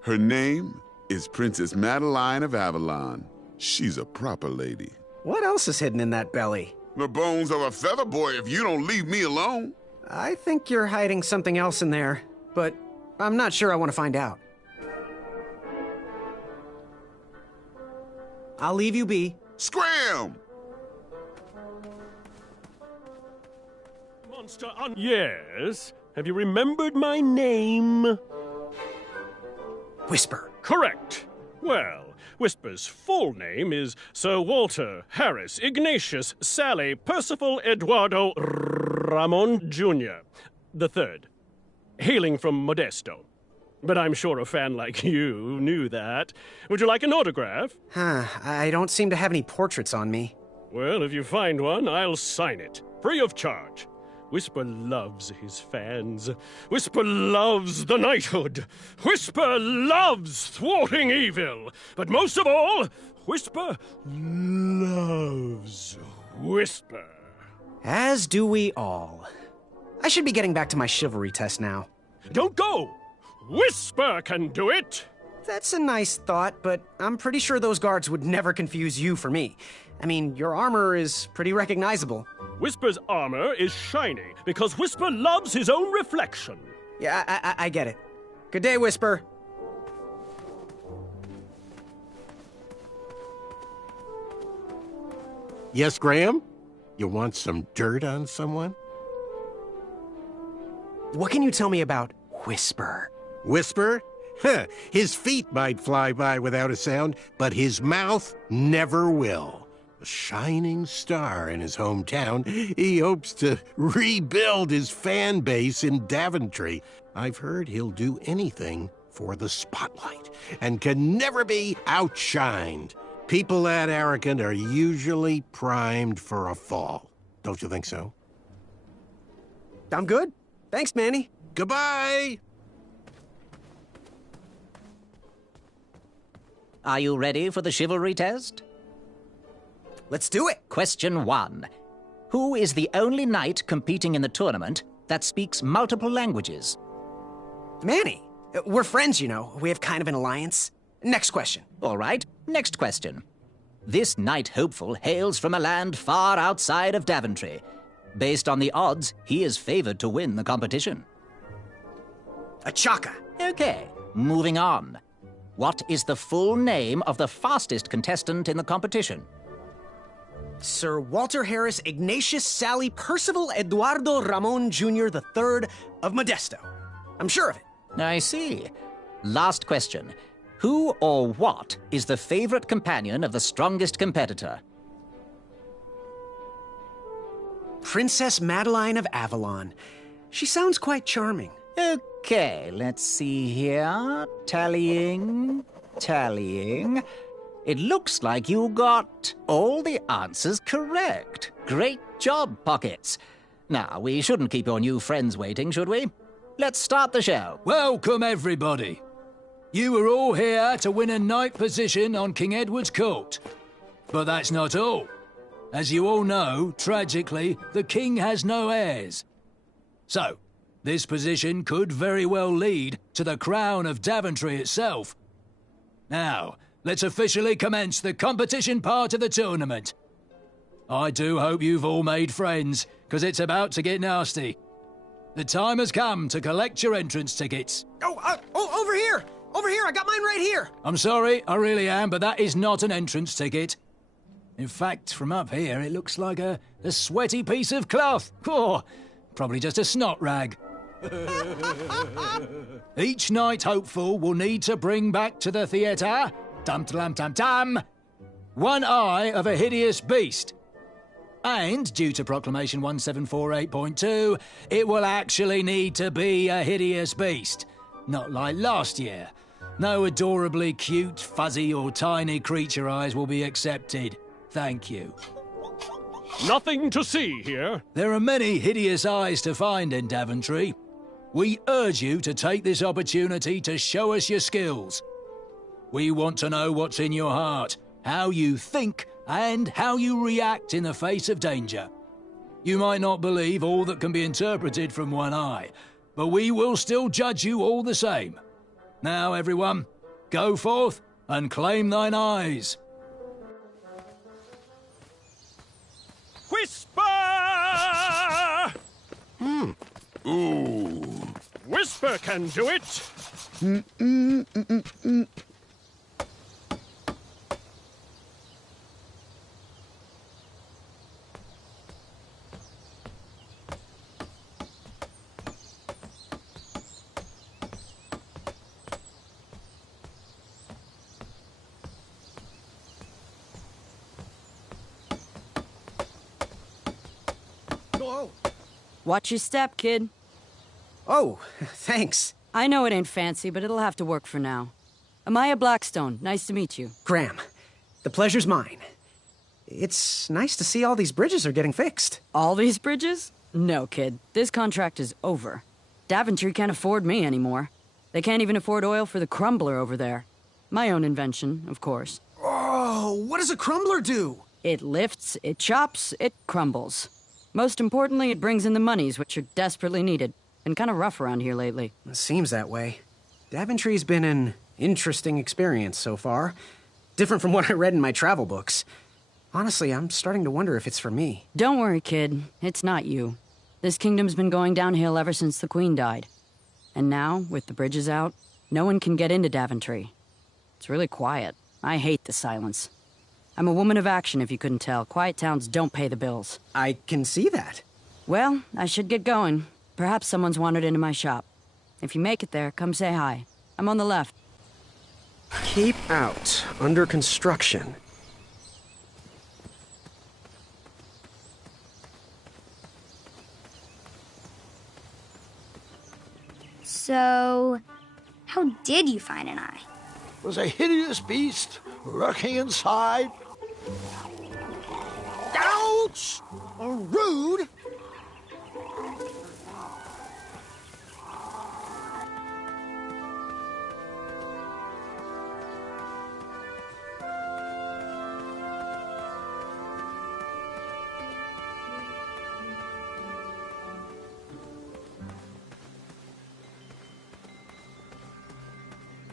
Her name is Princess Madeline of Avalon. She's a proper lady. What else is hidden in that belly? The bones of a feather boy if you don't leave me alone. I think you're hiding something else in there, but I'm not sure I want to find out. I'll leave you be. Scram! Monster Yes? Have you remembered my name? Whisper. Correct. Well, Whisper's full name is Sir Walter Harris Ignatius Sally Percival Eduardo Ramon Jr. the Third, hailing from Modesto. But I'm sure a fan like you knew that. Would you like an autograph? I don't seem to have any portraits on me. Well, if you find one, I'll sign it, free of charge. Whisper loves his fans. Whisper loves the knighthood. Whisper loves thwarting evil. But most of all, Whisper loves Whisper. As do we all. I should be getting back to my chivalry test now. Don't go! Whisper can do it! That's a nice thought, but I'm pretty sure those guards would never confuse you for me. I mean, your armor is pretty recognizable. Whisper's armor is shiny because Whisper loves his own reflection. Yeah, I get it. Good day, Whisper. Yes, Graham? You want some dirt on someone? What can you tell me about Whisper? Whisper? Huh, his feet might fly by without a sound, but his mouth never will. A shining star in his hometown, he hopes to rebuild his fan base in Daventry. I've heard he'll do anything for the spotlight and can never be outshined. People that arrogant are usually primed for a fall. Don't you think so? I'm good. Thanks, Manny. Goodbye! Are you ready for the chivalry test? Let's do it. Question 1. Who is the only knight competing in the tournament that speaks multiple languages? Manny. We're friends, you know. We have kind of an alliance. Next question. All right, next question. This knight hopeful hails from a land far outside of Daventry. Based on the odds, he is favored to win the competition. A Chaka. Okay, moving on. What is the full name of the fastest contestant in the competition? Sir Walter Harris Ignatius Sally Percival Eduardo Ramon Jr. the Third of Modesto. I'm sure of it. I see. Last question. Who or what is the favorite companion of the strongest competitor? Princess Madeline of Avalon. She sounds quite charming. Okay, let's see here. Tallying. It looks like you got all the answers correct. Great job, Pockets. Now, we shouldn't keep your new friends waiting, should we? Let's start the show. Welcome, everybody. You are all here to win a knight position on King Edward's court. But that's not all. As you all know, tragically, the king has no heirs. So, this position could very well lead to the crown of Daventry itself. Now, let's officially commence the competition part of the tournament. I do hope you've all made friends, because it's about to get nasty. The time has come to collect your entrance tickets. Oh, over here! Over here, I got mine right here! I'm sorry, I really am, but that is not an entrance ticket. In fact, from up here, it looks like a sweaty piece of cloth. Oh, probably just a snot rag. Each knight hopeful will need to bring back to the theatre, dum-dum-dum-dum, one eye of a hideous beast. And, due to Proclamation 1748.2, it will actually need to be a hideous beast. Not like last year. No adorably cute, fuzzy or tiny creature eyes will be accepted. Thank you. Nothing to see here. There are many hideous eyes to find in Daventry. We urge you to take this opportunity to show us your skills. We want to know what's in your heart, how you think, and how you react in the face of danger. You might not believe all that can be interpreted from one eye, but we will still judge you all the same. Now, everyone, go forth and claim thine eyes. Ooh. Whisper can do it. Watch your step, kid. Oh, thanks. I know it ain't fancy, but it'll have to work for now. Amaya Blackstone, nice to meet you. Graham, the pleasure's mine. It's nice to see all these bridges are getting fixed. All these bridges? No, kid. This contract is over. Daventry can't afford me anymore. They can't even afford oil for the crumbler over there. My own invention, of course. Oh, what does a crumbler do? It lifts, it chops, it crumbles. Most importantly, it brings in the monies, which are desperately needed. Been kind of rough around here lately. It seems that way. Daventry's been an interesting experience so far. Different from what I read in my travel books. Honestly, I'm starting to wonder if it's for me. Don't worry, kid. It's not you. This kingdom's been going downhill ever since the Queen died. And now, with the bridges out, no one can get into Daventry. It's really quiet. I hate the silence. I'm a woman of action, if you couldn't tell. Quiet towns don't pay the bills. I can see that. Well, I should get going. Perhaps someone's wandered into my shop. If you make it there, come say hi. I'm on the left. Keep out. Under construction. So, how did you find an eye? It was a hideous beast lurking inside. Ouch! Rude!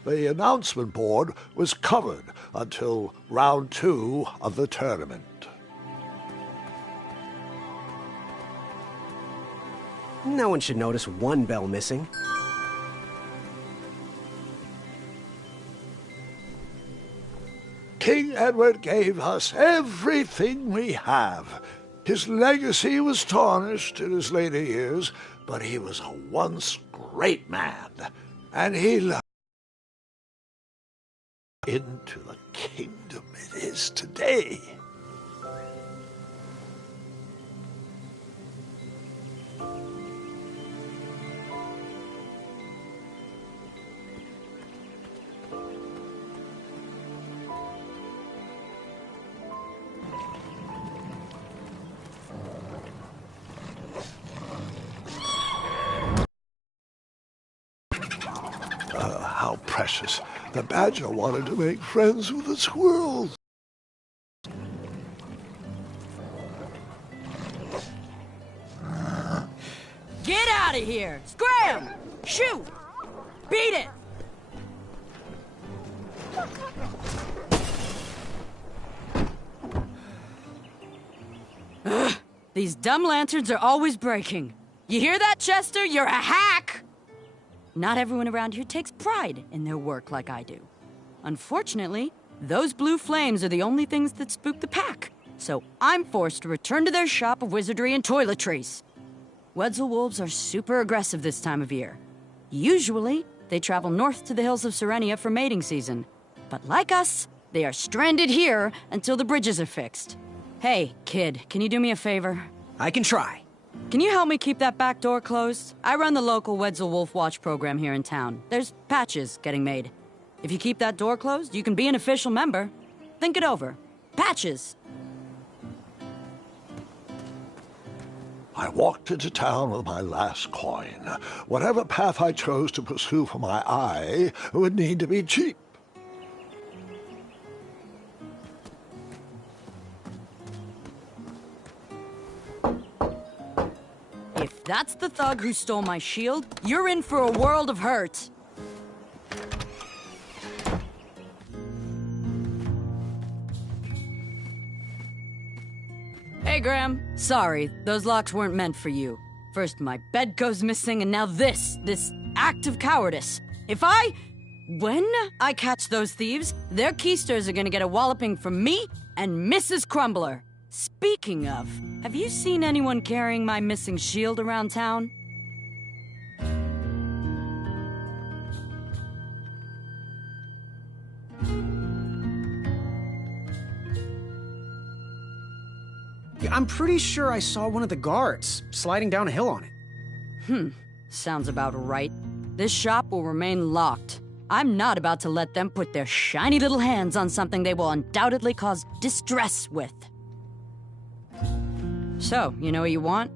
The announcement board was covered until round 2 of the tournament. No one should notice one bell missing. King Edward gave us everything we have. His legacy was tarnished in his later years, but he was a once great man, and he loved into the kingdom it is today. How precious. The badger wanted to make friends with the squirrels. Get out of here! Scram! Shoot! Beat it! Ugh, these dumb lanterns are always breaking. You hear that, Chester? You're a hack! Not everyone around here takes pride in their work like I do. Unfortunately, those blue flames are the only things that spook the pack. So I'm forced to return to their shop of wizardry and toiletries. Wetzel wolves are super aggressive this time of year. Usually, they travel north to the hills of Serenia for mating season. But like us, they are stranded here until the bridges are fixed. Hey, kid, can you do me a favor? I can try. Can you help me keep that back door closed? I run the local Wetzel Wolf Watch program here in town. There's patches getting made. If you keep that door closed, you can be an official member. Think it over. Patches! I walked into town with my last coin. Whatever path I chose to pursue for my eye would need to be cheap. If that's the thug who stole my shield, you're in for a world of hurt. Hey, Graham. Sorry, those locks weren't meant for you. First my bed goes missing, and now this act of cowardice. When I catch those thieves, their keisters are gonna get a walloping from me and Mrs. Crumbler. Speaking of, have you seen anyone carrying my missing shield around town? I'm pretty sure I saw one of the guards sliding down a hill on it. Sounds about right. This shop will remain locked. I'm not about to let them put their shiny little hands on something they will undoubtedly cause distress with. So, you know what you want?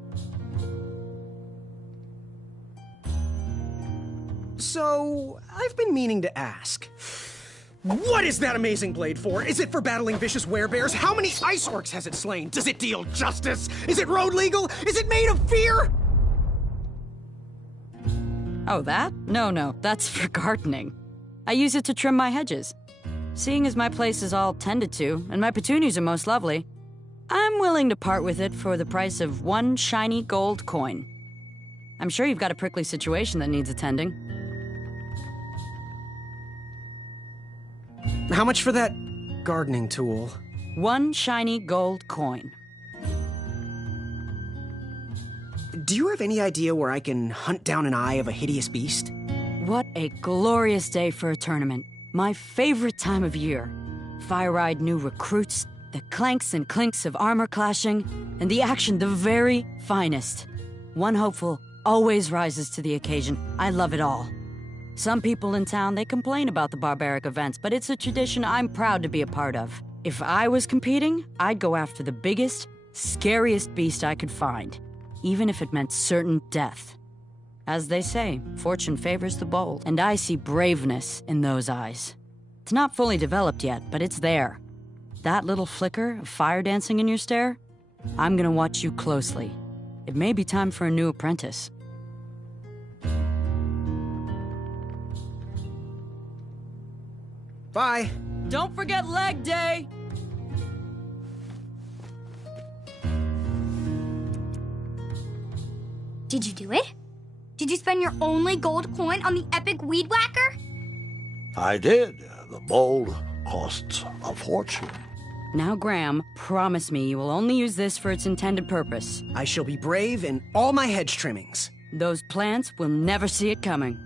So, I've been meaning to ask. What is that amazing blade for? Is it for battling vicious werebears? How many ice orcs has it slain? Does it deal justice? Is it road legal? Is it made of fear? Oh, that? No, that's for gardening. I use it to trim my hedges. Seeing as my place is all tended to, and my petunias are most lovely, I'm willing to part with it for the price of 1 shiny gold coin. I'm sure you've got a prickly situation that needs attending. How much for that gardening tool? 1 shiny gold coin. Do you have any idea where I can hunt down an eye of a hideous beast? What a glorious day for a tournament. My favorite time of year. Fire-eyed new recruits, the clanks and clinks of armor clashing, and the action the very finest. One hopeful always rises to the occasion. I love it all. Some people in town, they complain about the barbaric events, but it's a tradition I'm proud to be a part of. If I was competing, I'd go after the biggest, scariest beast I could find, even if it meant certain death. As they say, fortune favors the bold, and I see braveness in those eyes. It's not fully developed yet, but it's there. That little flicker of fire dancing in your stare? I'm gonna watch you closely. It may be time for a new apprentice. Bye. Don't forget leg day! Did you do it? Did you spend your only gold coin on the epic weed whacker? I did. The bowl costs a fortune. Now, Graham, promise me you will only use this for its intended purpose. I shall be brave in all my hedge trimmings. Those plants will never see it coming.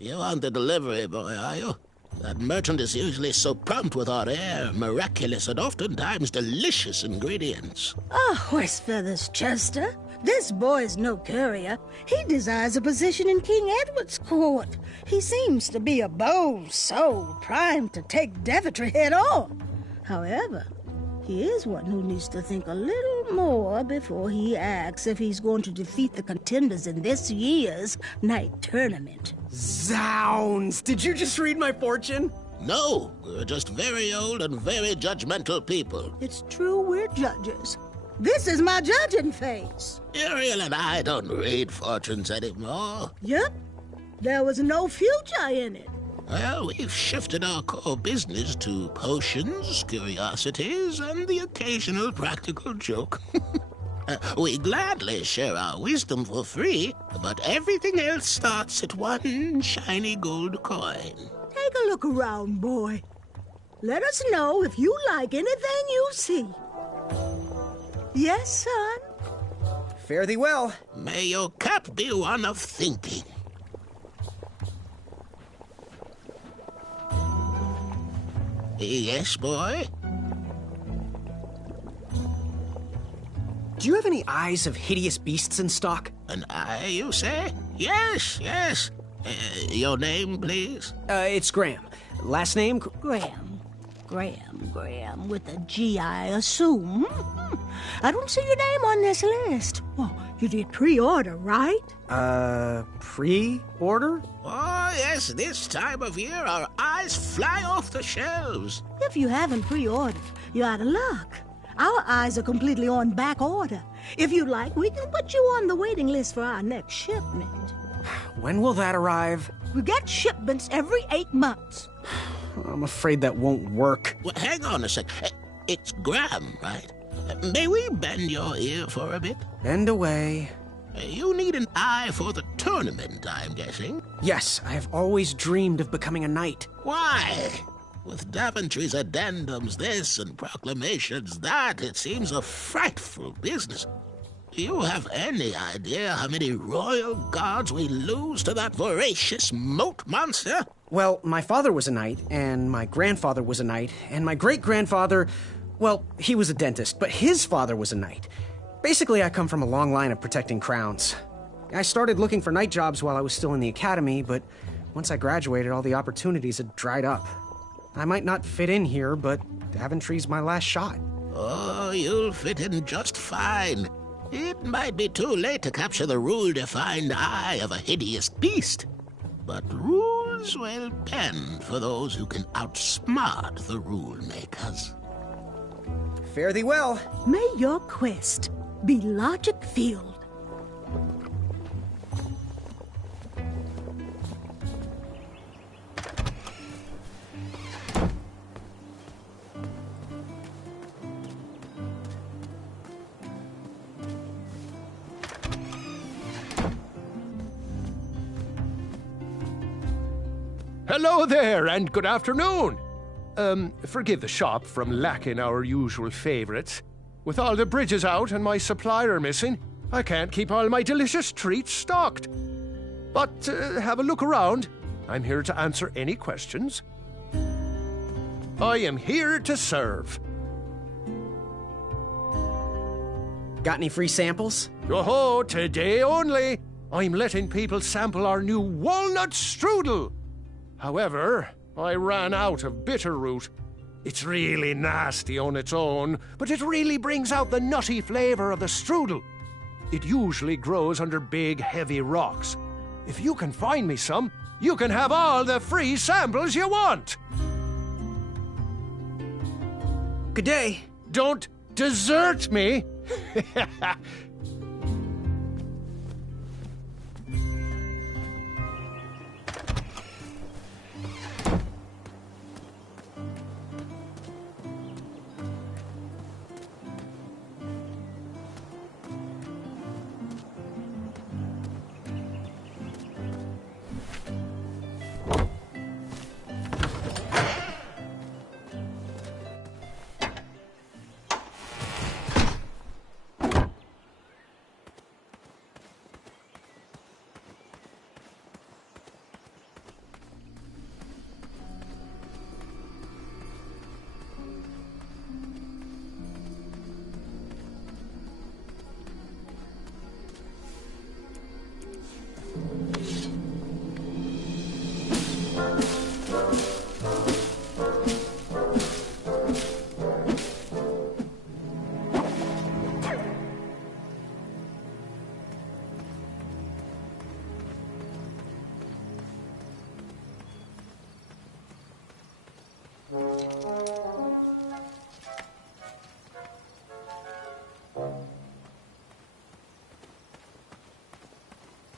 You aren't the delivery boy, are you? That merchant is usually so prompt with our rare, miraculous, and oftentimes delicious ingredients. Ah, horse feathers, Chester. This boy's no courier. He desires a position in King Edward's court. He seems to be a bold soul, primed to take Daventry head on. However, he is one who needs to think a little more before he acts if he's going to defeat the contenders in this year's night tournament. Zounds! Did you just read my fortune? No, we're just very old and very judgmental people. It's true we're judges. This is my judging face. Ariel and I don't read fortunes anymore. Yep. There was no future in it. Well, we've shifted our core business to potions, curiosities, and the occasional practical joke. We gladly share our wisdom for free, but everything else starts at 1 shiny gold coin. Take a look around, boy. Let us know if you like anything you see. Yes, son? Fare thee well. May your cap be one of thinking. Yes, boy? Do you have any eyes of hideous beasts in stock? An eye, you say? Yes. Your name, please? It's Graham. Last name? Graham, with a G, I assume. I don't see your name on this list. Well, You did pre-order, right? Pre-order? Oh, yes, this time of year our eyes fly off the shelves. If you haven't pre-ordered, you're out of luck. Our eyes are completely on back order. If you like, we can put you on the waiting list for our next shipment. When will that arrive? We get shipments every 8 months. I'm afraid that won't work. Well, hang on a sec. It's Graham, right? May we bend your ear for a bit? Bend away. You need an eye for the tournament, I'm guessing. Yes, I have always dreamed of becoming a knight. Why? With Daventry's addendums this and proclamations that, it seems a frightful business. Do you have any idea how many royal guards we lose to that voracious moat monster? Well, my father was a knight, and my grandfather was a knight, and my great-grandfather, well, he was a dentist, but his father was a knight. Basically, I come from a long line of protecting crowns. I started looking for knight jobs while I was still in the academy, but once I graduated, all the opportunities had dried up. I might not fit in here, but Daventry's my last shot. Oh, you'll fit in just fine. It might be too late to capture the rule-defined eye of a hideous beast, but rules will bend for those who can outsmart the rule-makers. Fare thee well. May your quest be logic-filled. Hello there, and good afternoon. Forgive the shop from lacking our usual favorites. With all the bridges out and my supplier missing, I can't keep all my delicious treats stocked. But have a look around. I'm here to answer any questions. I am here to serve. Got any free samples? Oh, today only. I'm letting people sample our new walnut strudel. However, I ran out of bitterroot. It's really nasty on its own, but it really brings out the nutty flavor of the strudel. It usually grows under big, heavy rocks. If you can find me some, you can have all the free samples you want. Good day. Don't desert me.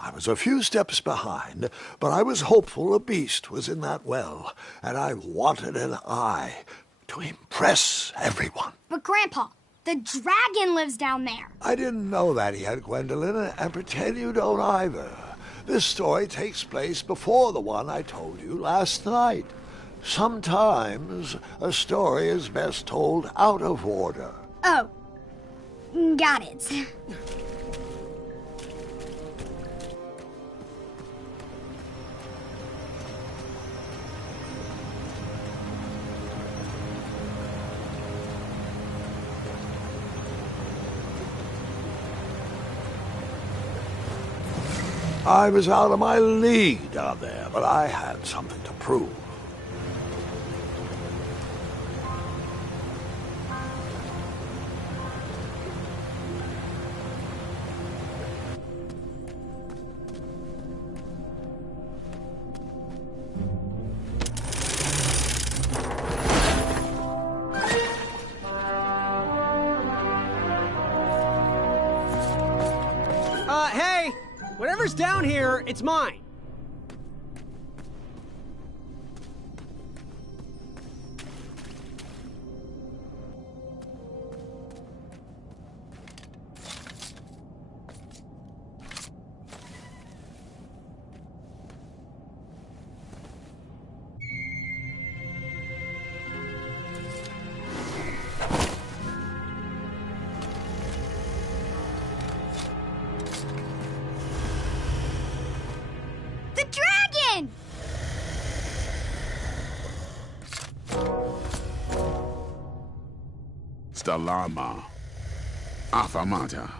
I was a few steps behind, but I was hopeful a beast was in that well, and I wanted an eye to impress everyone. But Grandpa, the dragon lives down there. I didn't know that yet, Gwendolyn, and pretend you don't either. This story takes place before the one I told you last night. Sometimes a story is best told out of order. Oh, got it. I was out of my league down there, but I had something to prove. Whatever's down here, it's mine. The dragon! Stalama. Afamata.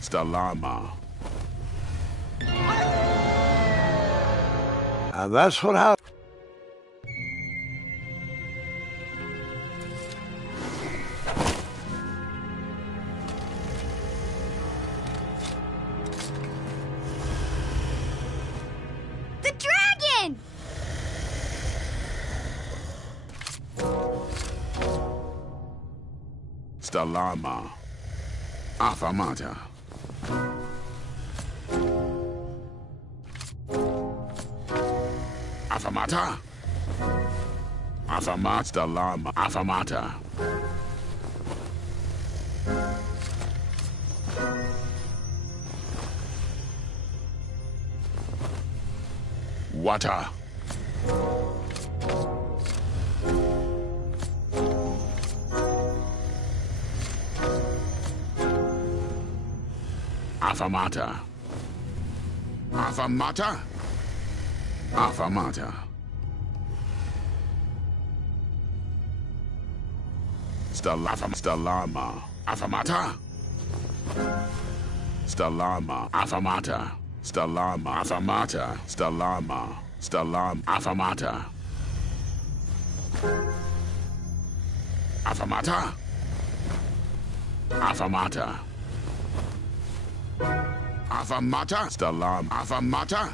Stalama. And that's what happened. The dragon! Stalama. Afamata. Afamata. Afamata. Stalama. Afamata. Water. Afamata. Afamata. Afamata. Stalama. Afamata. Stalama. Afamata. Stalama. Afamata. Stalama. Stalam. Afamata. Afamata. Afamata. Afamata. Stalam. Afamata.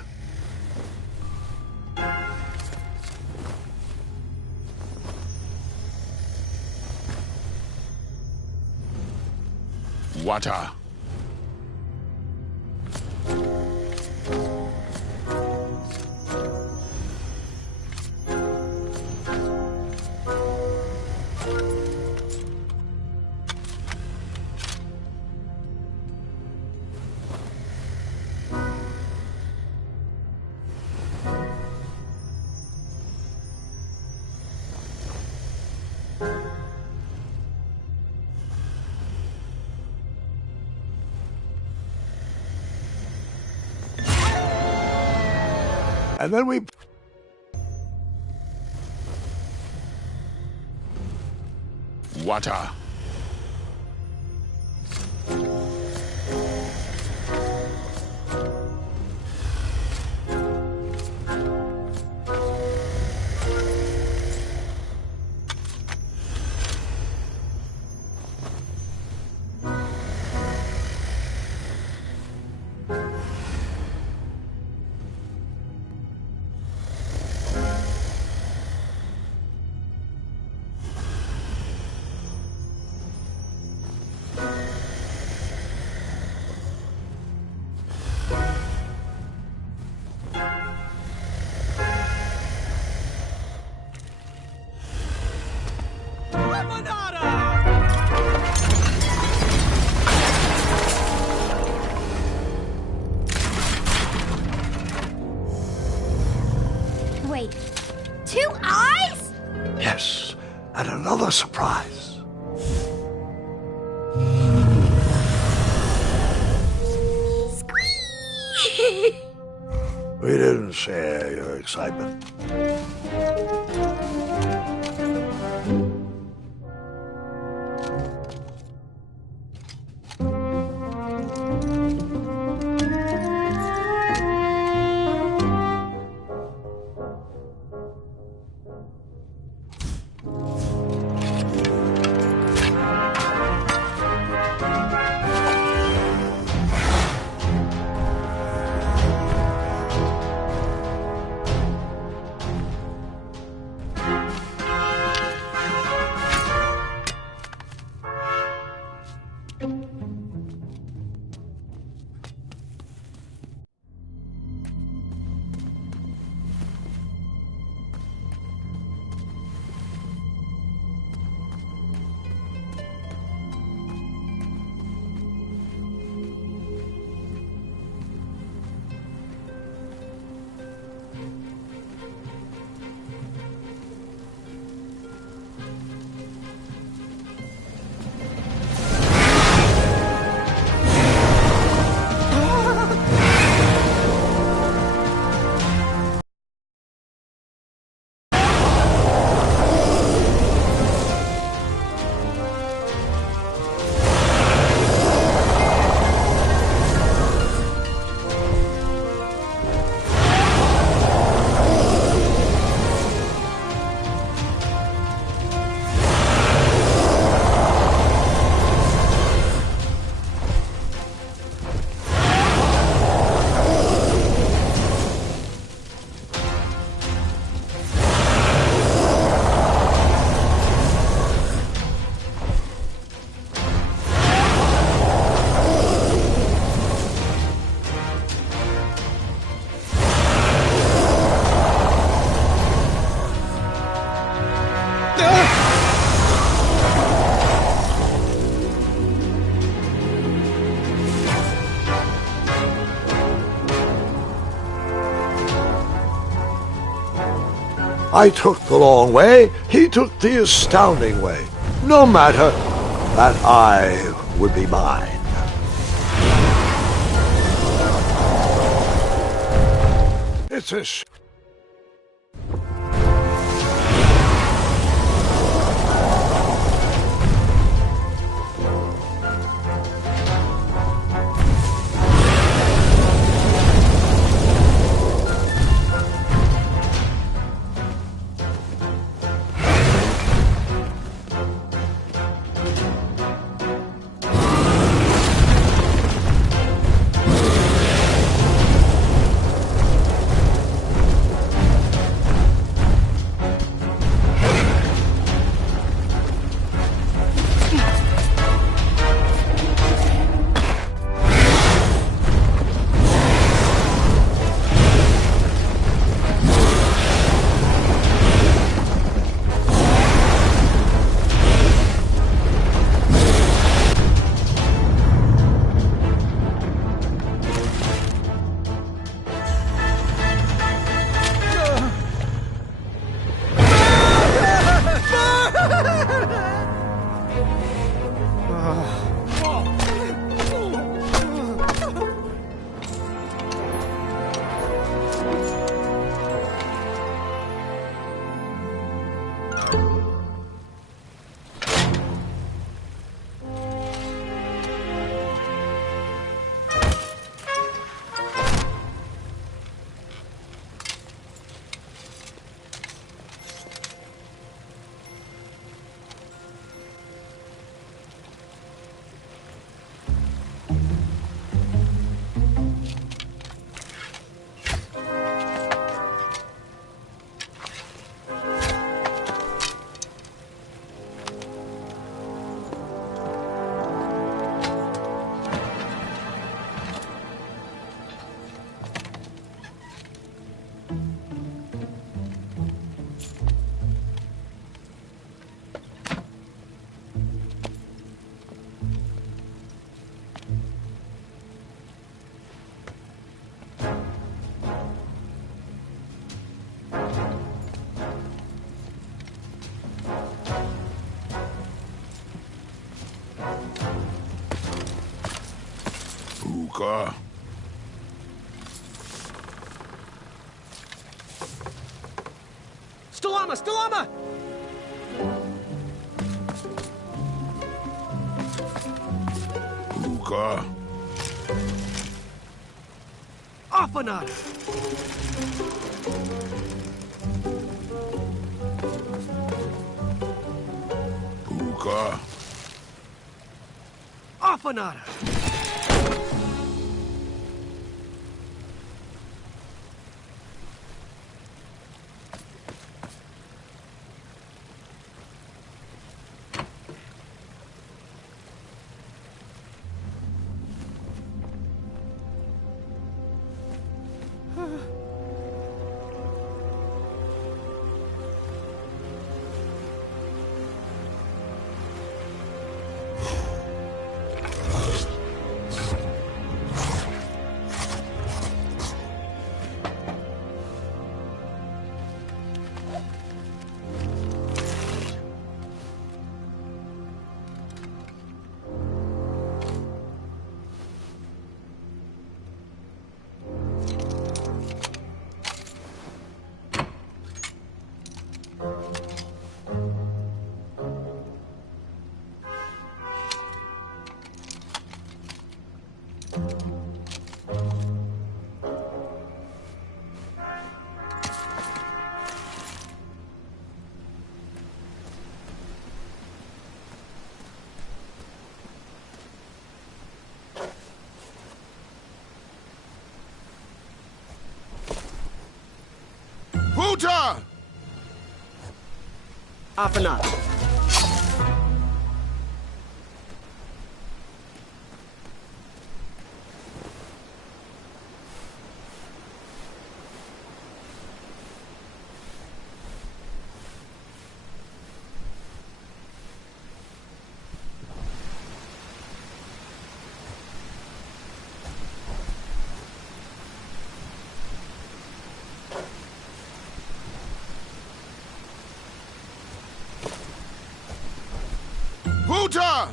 Water. And then we... Water. Wait, 2 eyes? Yes, and another surprise. We didn't share your excitement. I took the long way, he took the astounding way. No matter, that eye would be mine. It's a Puka. Stalama! Stalama! Puka. Afanada! Puka. Afanada! Puta! Afanada. Buta!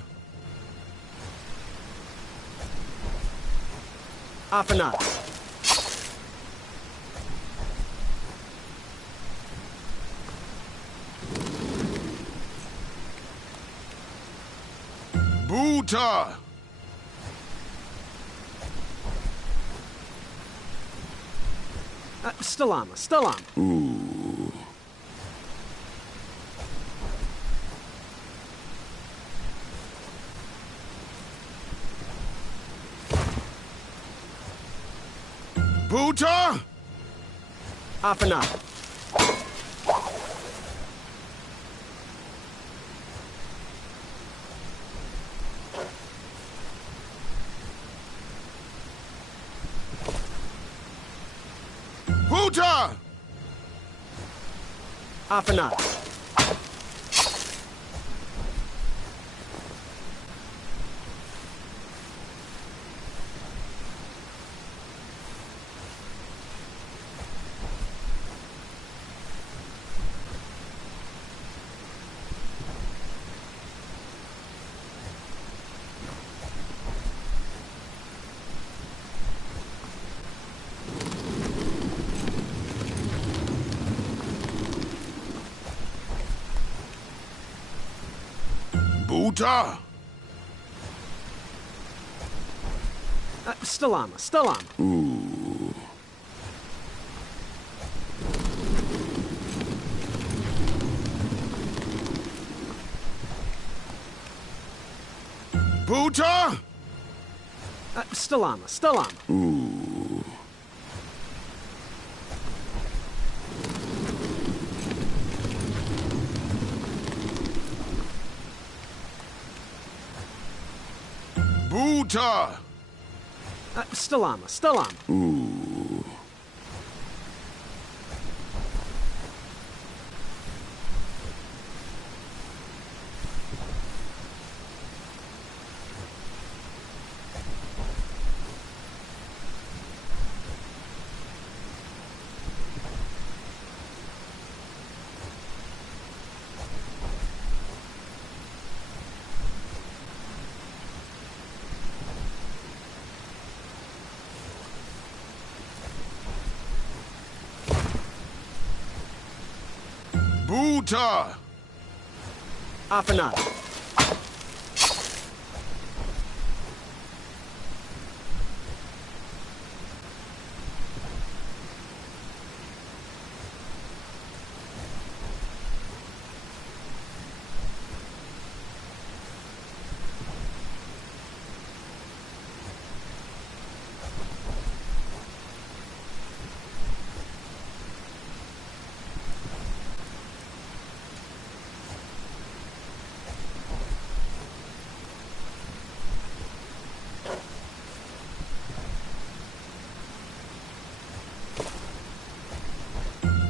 Afanat. Buta! Stalama. Ooh. Buta! Afanat. Buta! Afanat. Buta! Stalama. Ooh. Buta! Stalama. Ooh. Buta! Stalama. Ooh. Buta! Afanat.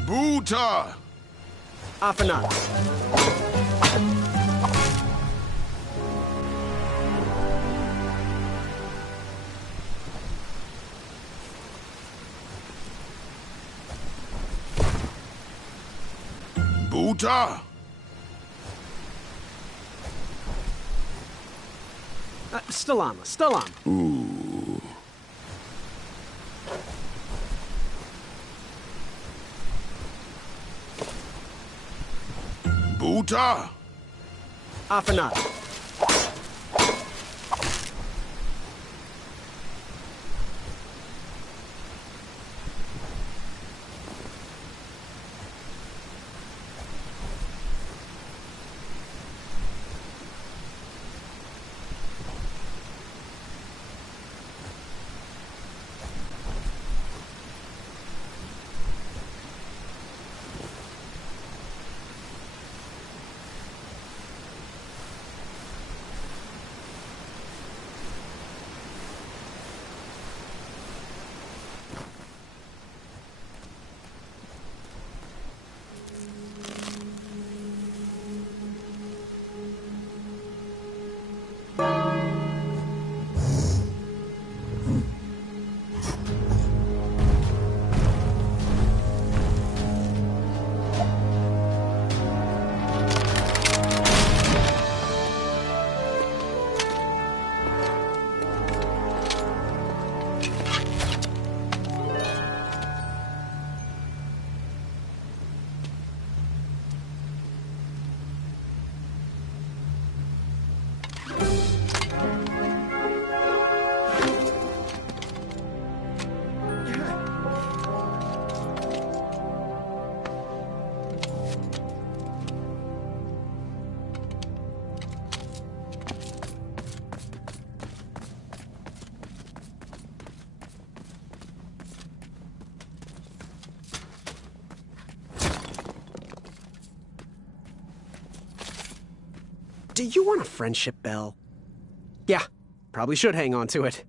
Buta! Afanat. Buta! Stalama. Ooh. Buta! Afanat. Do you want a friendship bell? Yeah, probably should hang on to it.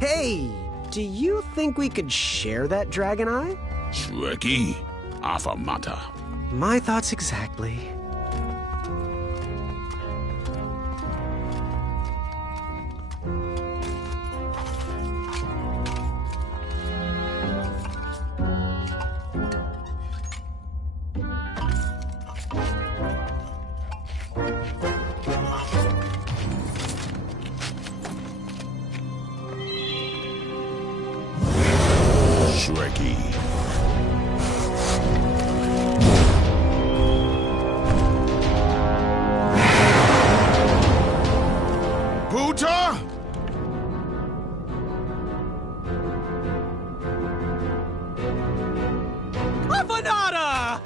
Hey, do you think we could share that dragon eye? Shrekky, affirmata. My thoughts exactly. Shrekky. Buta? Avanada!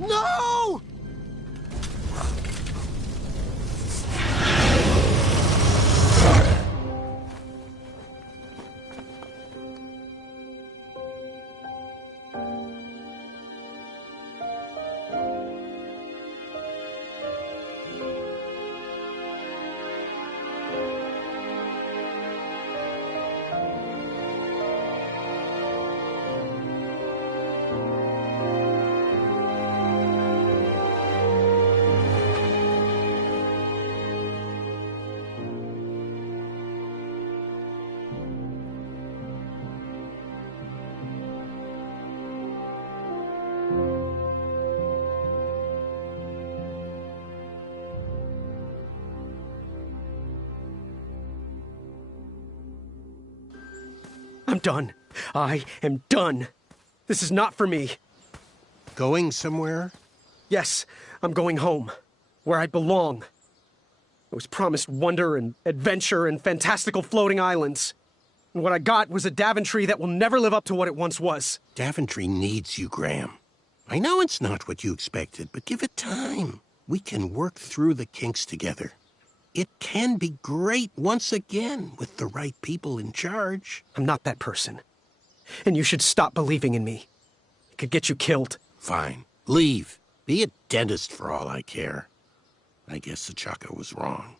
No! I'm done. I am done. This is not for me. Going somewhere? Yes, I'm going home, where I belong. I was promised wonder and adventure and fantastical floating islands. And what I got was a Daventry that will never live up to what it once was. Daventry needs you, Graham. I know it's not what you expected, but give it time. We can work through the kinks together. It can be great once again with the right people in charge. I'm not that person. And you should stop believing in me. It could get you killed. Fine. Leave. Be a dentist for all I care. I guess Achaka was wrong.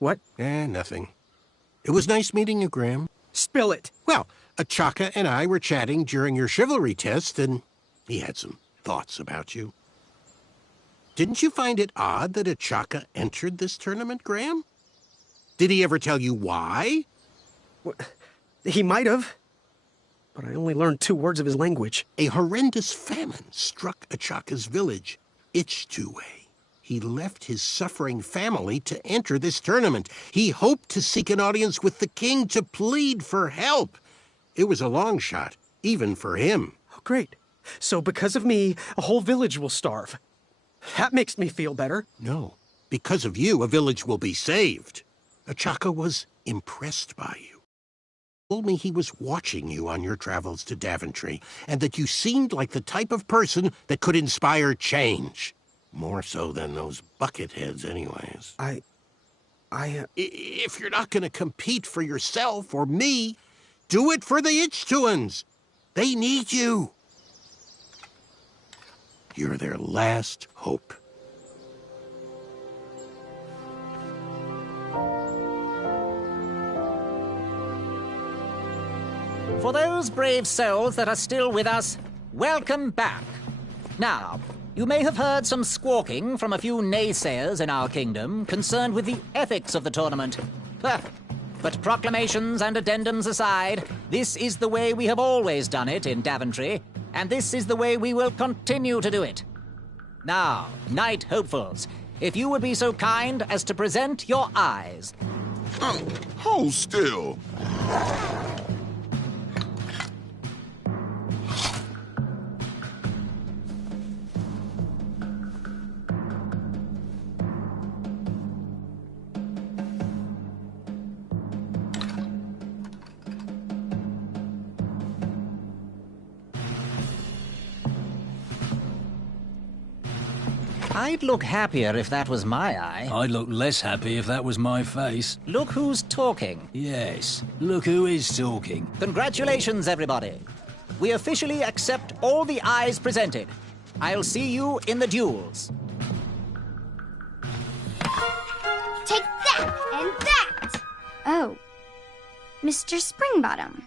What? Nothing. It was nice meeting you, Graham. Spill it. Well, Achaka and I were chatting during your chivalry test, and he had some thoughts about you. Didn't you find it odd that Achaka entered this tournament, Graham? Did he ever tell you why? He might have. But I only learned 2 words of his language. A horrendous famine struck Achaka's village, Ichtuwe. He left his suffering family to enter this tournament. He hoped to seek an audience with the king to plead for help. It was a long shot, even for him. Oh, great. So because of me, a whole village will starve. That makes me feel better. No. Because of you, a village will be saved. Achaka was impressed by you. He told me he was watching you on your travels to Daventry, and that you seemed like the type of person that could inspire change. More so than those bucket heads, anyways. If you're not going to compete for yourself or me, do it for the Ichtuans. They need you. You're their last hope. For those brave souls that are still with us, welcome back. Now, you may have heard some squawking from a few naysayers in our kingdom concerned with the ethics of the tournament. But proclamations and addendums aside, this is the way we have always done it in Daventry, and this is the way we will continue to do it. Now, Knight Hopefuls, if you would be so kind as to present your eyes. Hold still. I'd look happier if that was my eye. I'd look less happy if that was my face. Look who's talking. Yes, look who is talking. Congratulations, everybody. We officially accept all the eyes presented. I'll see you in the duels. Take that and that! Oh, Mr. Springbottom.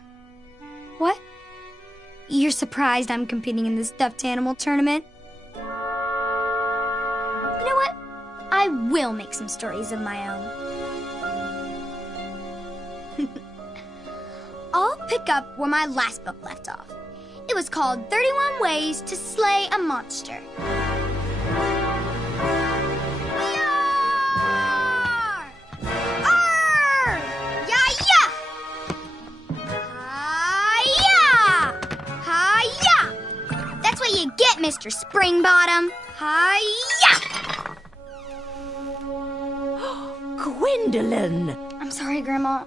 What? You're surprised I'm competing in the stuffed animal tournament? You know what? I will make some stories of my own. I'll pick up where my last book left off. It was called 31 Ways to Slay a Monster. Yar! Arr! Ya-ya! Hi-ya! Hi-ya! That's what you get, Mr. Springbottom. Hi-ya! Gwendolyn! I'm sorry, Grandma.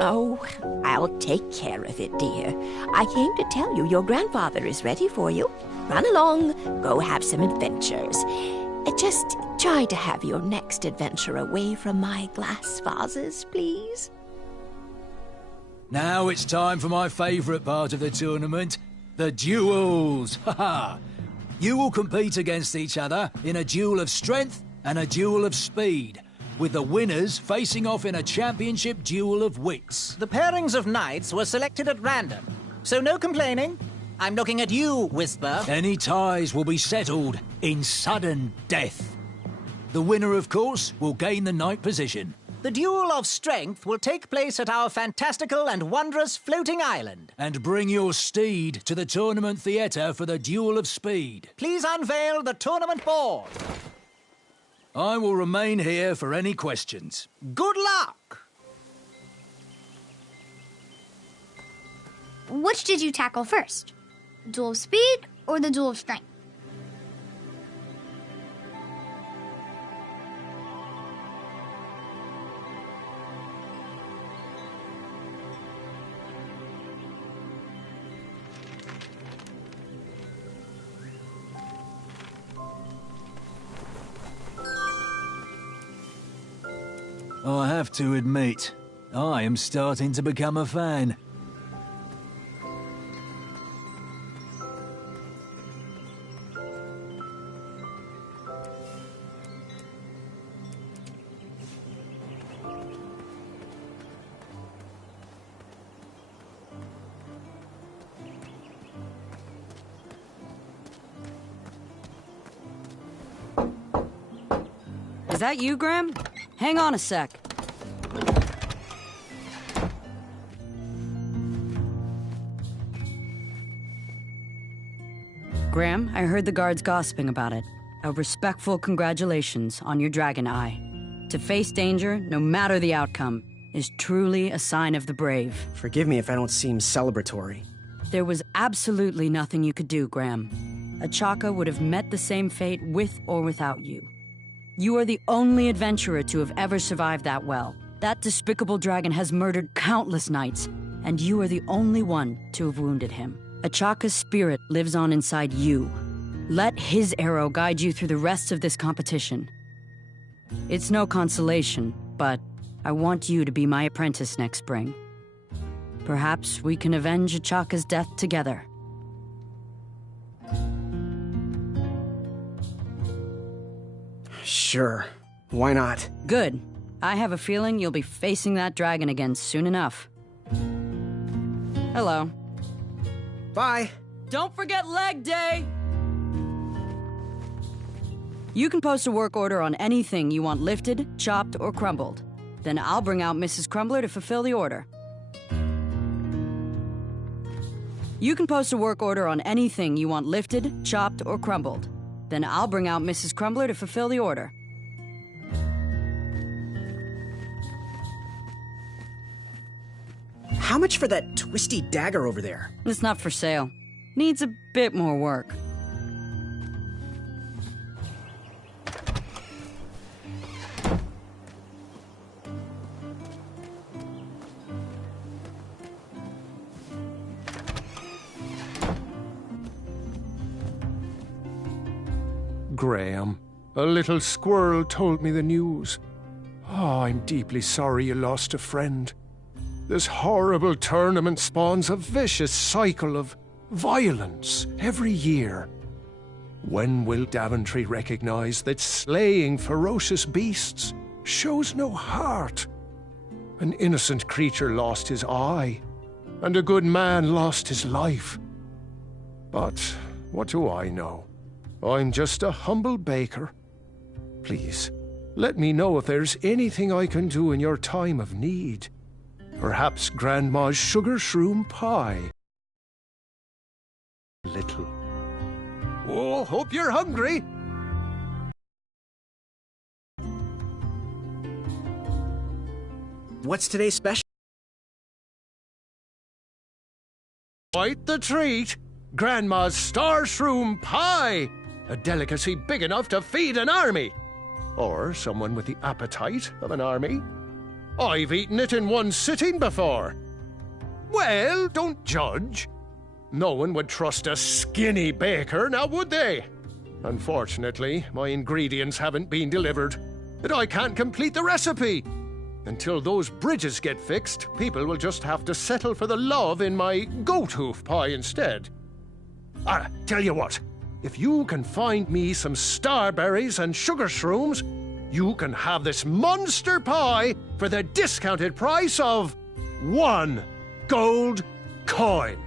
Oh, I'll take care of it, dear. I came to tell you your grandfather is ready for you. Run along, go have some adventures. Just try to have your next adventure away from my glass vases, please. Now it's time for my favourite part of the tournament, the duels. Ha-ha! You will compete against each other in a duel of strength and a duel of speed, with the winners facing off in a championship duel of wits. The pairings of knights were selected at random, so no complaining. I'm looking at you, Whisper. Any ties will be settled in sudden death. The winner, of course, will gain the knight position. The duel of strength will take place at our fantastical and wondrous floating island. And bring your steed to the tournament theatre for the duel of speed. Please unveil the tournament board. I will remain here for any questions. Good luck! Which did you tackle first? Duel of speed or the duel of strength? I have to admit, I am starting to become a fan. Is that you, Graham? Hang on a sec. Graham, I heard the guards gossiping about it. A respectful congratulations on your dragon eye. To face danger, no matter the outcome, is truly a sign of the brave. Forgive me if I don't seem celebratory. There was absolutely nothing you could do, Graham. Achaka would have met the same fate with or without you. You are the only adventurer to have ever survived that well. That despicable dragon has murdered countless knights, and you are the only one to have wounded him. Achaka's spirit lives on inside you. Let his arrow guide you through the rest of this competition. It's no consolation, but I want you to be my apprentice next spring. Perhaps we can avenge Achaka's death together. Sure. Why not? Good. I have a feeling you'll be facing that dragon again soon enough. Hello. Bye. Don't forget leg day! You can post a work order on anything you want lifted, chopped, or crumbled. Then I'll bring out Mrs. Crumbler to fulfill the order. You can post a work order on anything you want lifted, chopped, or crumbled. Then I'll bring out Mrs. Crumbler to fulfill the order. How much for that twisty dagger over there? It's not for sale. Needs a bit more work. Graham, a little squirrel told me the news. Oh, I'm deeply sorry you lost a friend. This horrible tournament spawns a vicious cycle of violence every year. When will Daventry recognize that slaying ferocious beasts shows no heart? An innocent creature lost his eye, and a good man lost his life. But what do I know? I'm just a humble baker. Please, let me know if there's anything I can do in your time of need. Perhaps Grandma's sugar shroom pie. Little. Oh, hope you're hungry. What's today's special? Quite the treat. Grandma's star shroom pie. A delicacy big enough to feed an army. Or someone with the appetite of an army. I've eaten it in one sitting before. Well, don't judge. No one would trust a skinny baker, now would they? Unfortunately, my ingredients haven't been delivered, and I can't complete the recipe. Until those bridges get fixed, people will just have to settle for the love in my goat hoof pie instead. Tell you what, if you can find me some starberries and sugar shrooms, you can have this monster pie for the discounted price of 1 gold coin.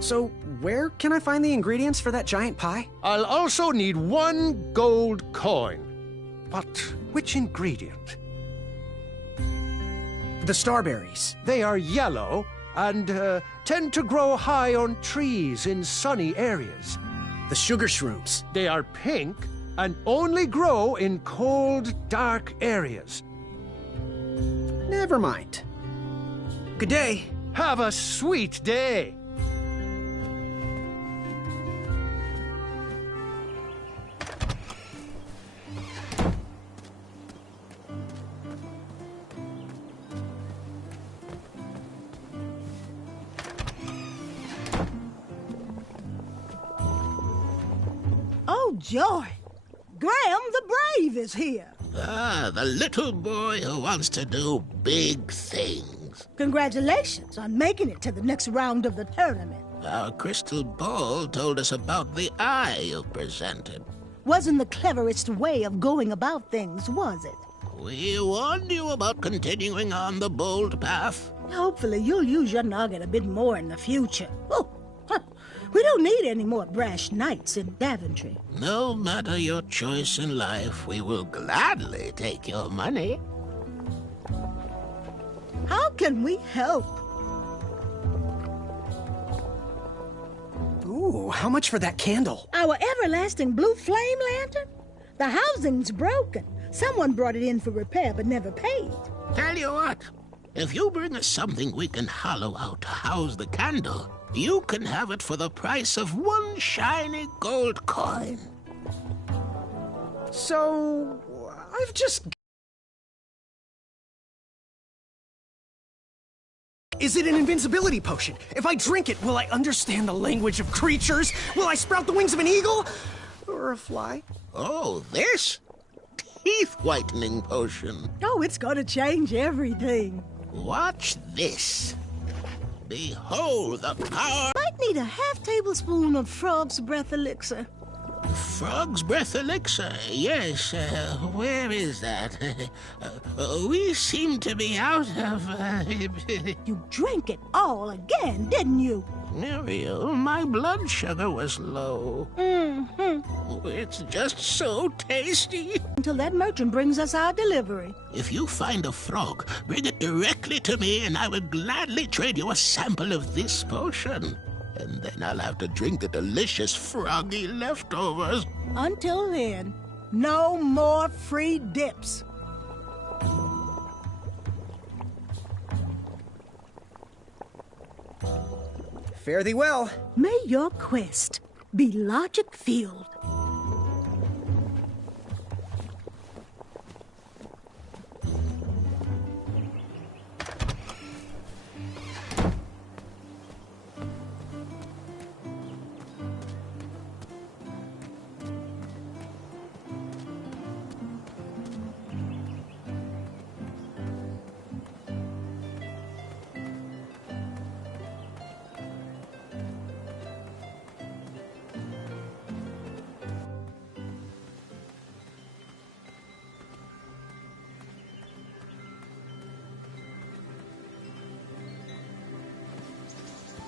So, where can I find the ingredients for that giant pie? I'll also need 1 gold coin. But which ingredient? The starberries. They are yellow and tend to grow high on trees in sunny areas. The sugar shrooms. They are pink and only grow in cold, dark areas. Never mind. Good day. Have a sweet day. Oh, joy! Graham the Brave is here. Ah, the little boy who wants to do big things. Congratulations on making it to the next round of the tournament. Our crystal ball told us about the eye you presented. Wasn't the cleverest way of going about things, was it? We warned you about continuing on the bold path. Hopefully you'll use your noggin a bit more in the future. Oh, we don't need any more brash knights in Daventry. No matter your choice in life, we will gladly take your money. How can we help? Ooh, how much for that candle? Our everlasting blue flame lantern? The housing's broken. Someone brought it in for repair but never paid. Tell you what, if you bring us something we can hollow out to house the candle, you can have it for the price of one shiny gold coin. So, I've just... Is it an invincibility potion? If I drink it, will I understand the language of creatures? Will I sprout the wings of an eagle? Or a fly? Oh, this? Teeth-whitening potion. Oh, it's gonna change everything. Watch this. Behold the power... Might need a half-tablespoon of frog's breath elixir. Frog's breath elixir, yes. Where is that? We seem to be out of... You drank it all again, didn't you? Muriel, my blood sugar was low. Mm-hmm. It's just so tasty. Until that merchant brings us our delivery. If you find a frog, bring it directly to me and I will gladly trade you a sample of this potion. And then I'll have to drink the delicious froggy leftovers. Until then, no more free dips. Fare thee well. May your quest be logic-filled.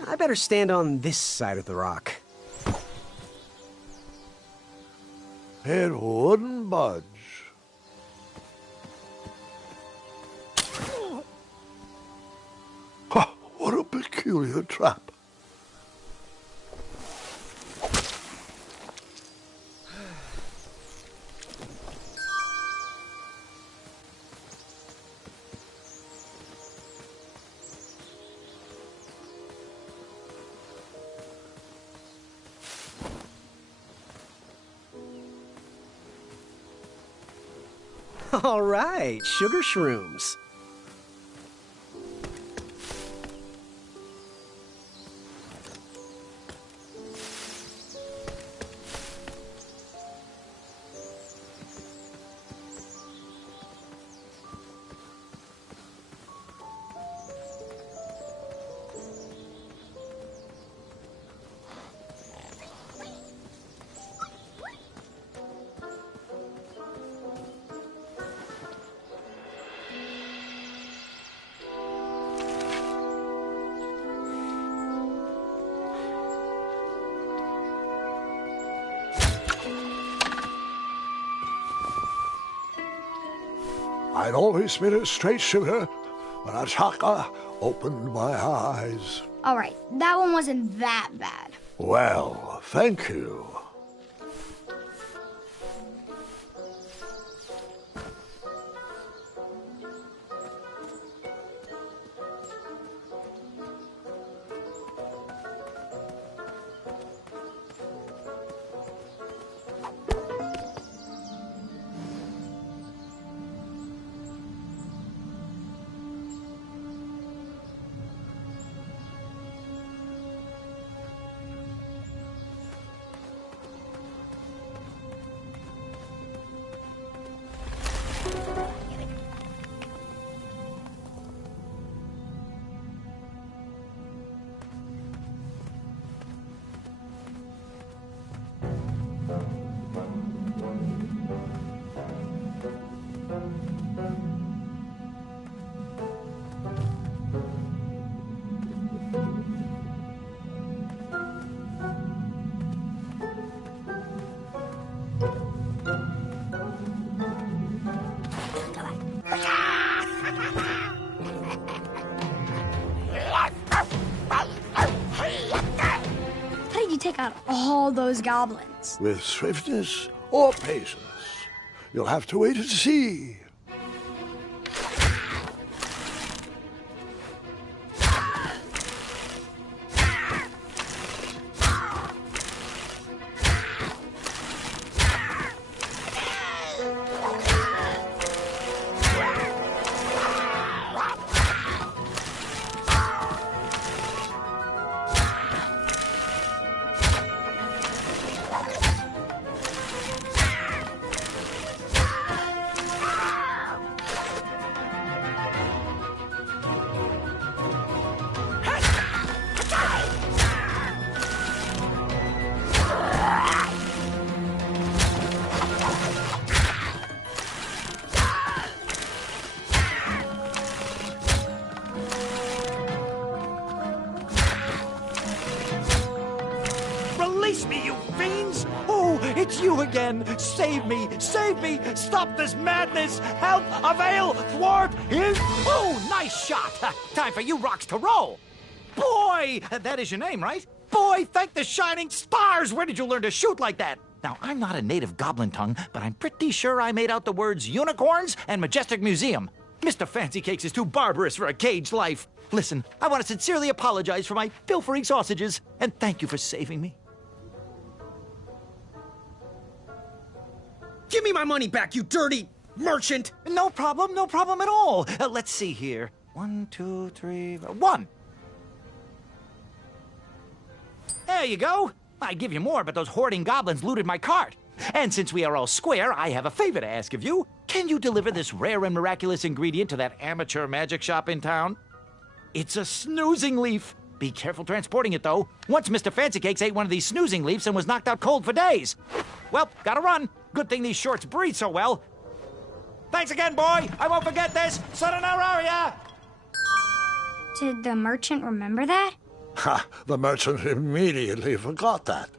I better stand on this side of the rock. It wouldn't budge. Ha, what a peculiar trap. All right, sugar shrooms. I'd always been a straight shooter, but Achaka opened my eyes. All right, that one wasn't that bad. Well, thank you. take out all those goblins? With swiftness or patience? You'll have to wait and see. Release me, you fiends! Oh, it's you again! Save me! Save me! Stop this madness! Help! Avail! Thwart! Oh, nice shot! Time for you rocks to roll! Boy! That is your name, right? Boy, thank the shining stars! Where did you learn to shoot like that? Now, I'm not a native goblin tongue, but I'm pretty sure I made out the words unicorns and majestic museum. Mr. Fancy Cakes is too barbarous for a caged life. Listen, I want to sincerely apologize for my pilfering sausages, and thank you for saving me. Give me my money back, you dirty merchant! No problem at all. Let's see here. 1, 2, 3, 1. There you go. I'd give you more, but those hoarding goblins looted my cart. And since we are all square, I have a favor to ask of you. Can you deliver this rare and miraculous ingredient to that amateur magic shop in town? It's a snoozing leaf. Be careful transporting it, though. Once Mr. Fancy Cakes ate one of these snoozing leaves and was knocked out cold for days. Well, gotta run. Good thing these shorts breathe so well. Thanks again, boy. I won't forget this. Sayonara. Did the merchant remember that? Ha! The merchant immediately forgot that.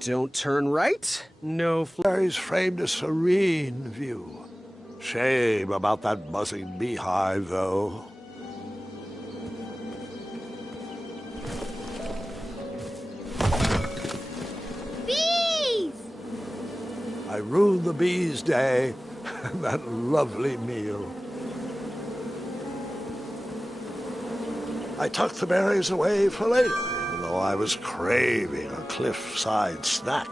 Don't turn right. No flares framed a serene view. Shame about that buzzing beehive, though. Bees! I ruined the bees' day and that lovely meal. I tucked the berries away for later, even though I was craving a cliffside snack.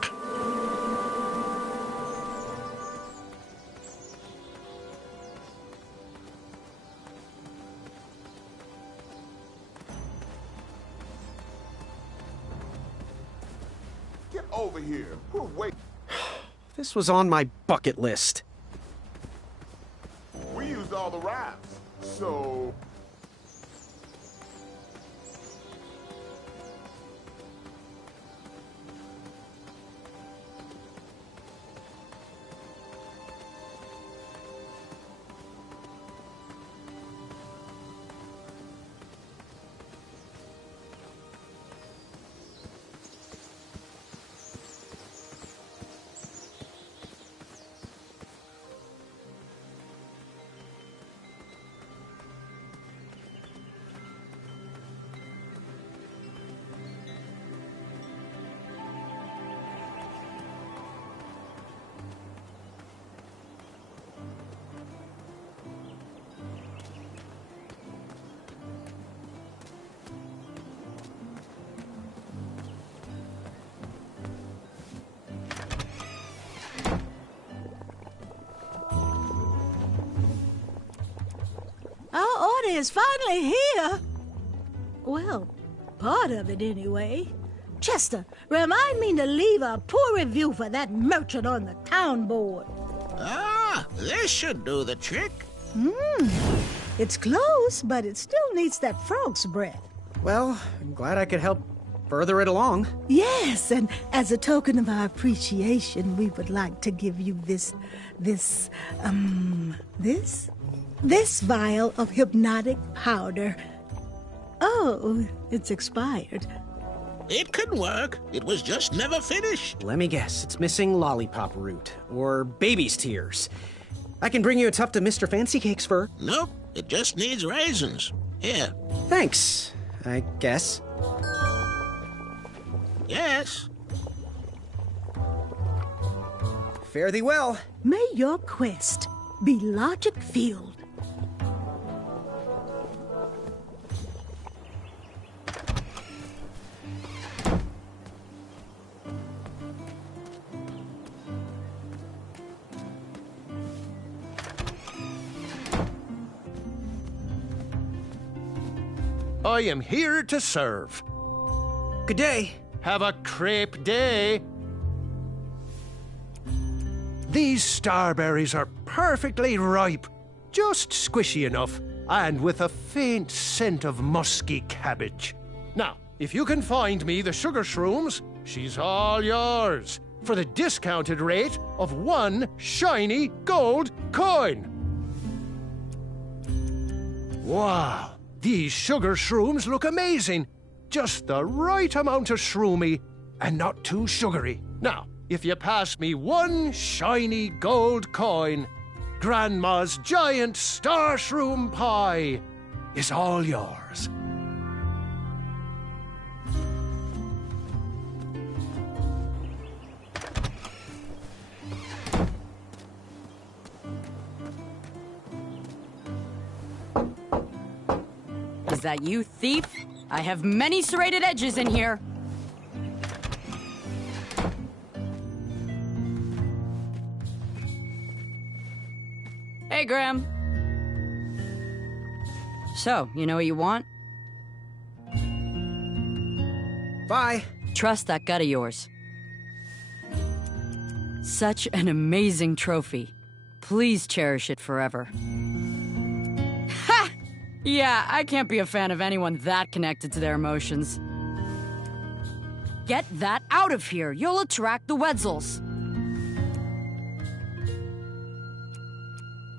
Get over here. We're waiting. This was on my bucket list. We used all the rafts, so... money is finally here. Well, part of it anyway. Chester, remind me to leave a poor review for that merchant on the town board. Ah, this should do the trick. It's close, but it still needs that frog's breath. Well, I'm glad I could help further it along. Yes, and as a token of our appreciation, we would like to give you this vial of hypnotic powder. Oh, it's expired. It could work. It was just never finished. Let me guess, it's missing lollipop root, or baby's tears. I can bring you a tuft of Mr. Fancy Cake's fur. Nope, it just needs raisins. Here. Thanks, I guess. Yes. Fare thee well. May your quest be logic-filled. I am here to serve. Good day. Have a crepe day. These starberries are perfectly ripe, just squishy enough, and with a faint scent of musky cabbage. Now, if you can find me the sugar shrooms, she's all yours, for the discounted rate of 1 shiny gold coin. Wow, these sugar shrooms look amazing. Just the right amount of shroomy and not too sugary. Now, if you pass me 1 shiny gold coin, Grandma's giant star shroom pie is all yours. Is that you, thief? I have many serrated edges in here. Hey, Graham. So, you know what you want? Bye. Trust that gut of yours. Such an amazing trophy. Please cherish it forever. Ha! Yeah, I can't be a fan of anyone that connected to their emotions. Get that out of here. You'll attract the Wetzels.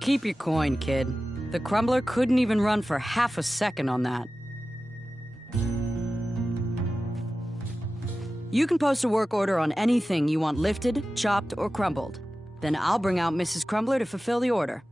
Keep your coin, kid. The Crumbler couldn't even run for half a second on that. You can post a work order on anything you want lifted, chopped, or crumbled. Then I'll bring out Mrs. Crumbler to fulfill the order.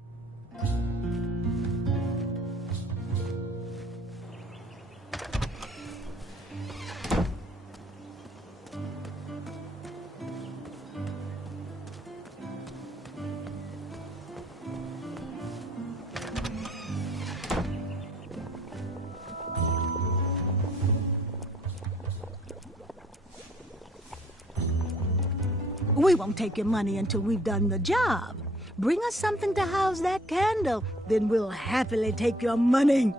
We won't take your money until we've done the job. Bring us something to house that candle, then we'll happily take your money.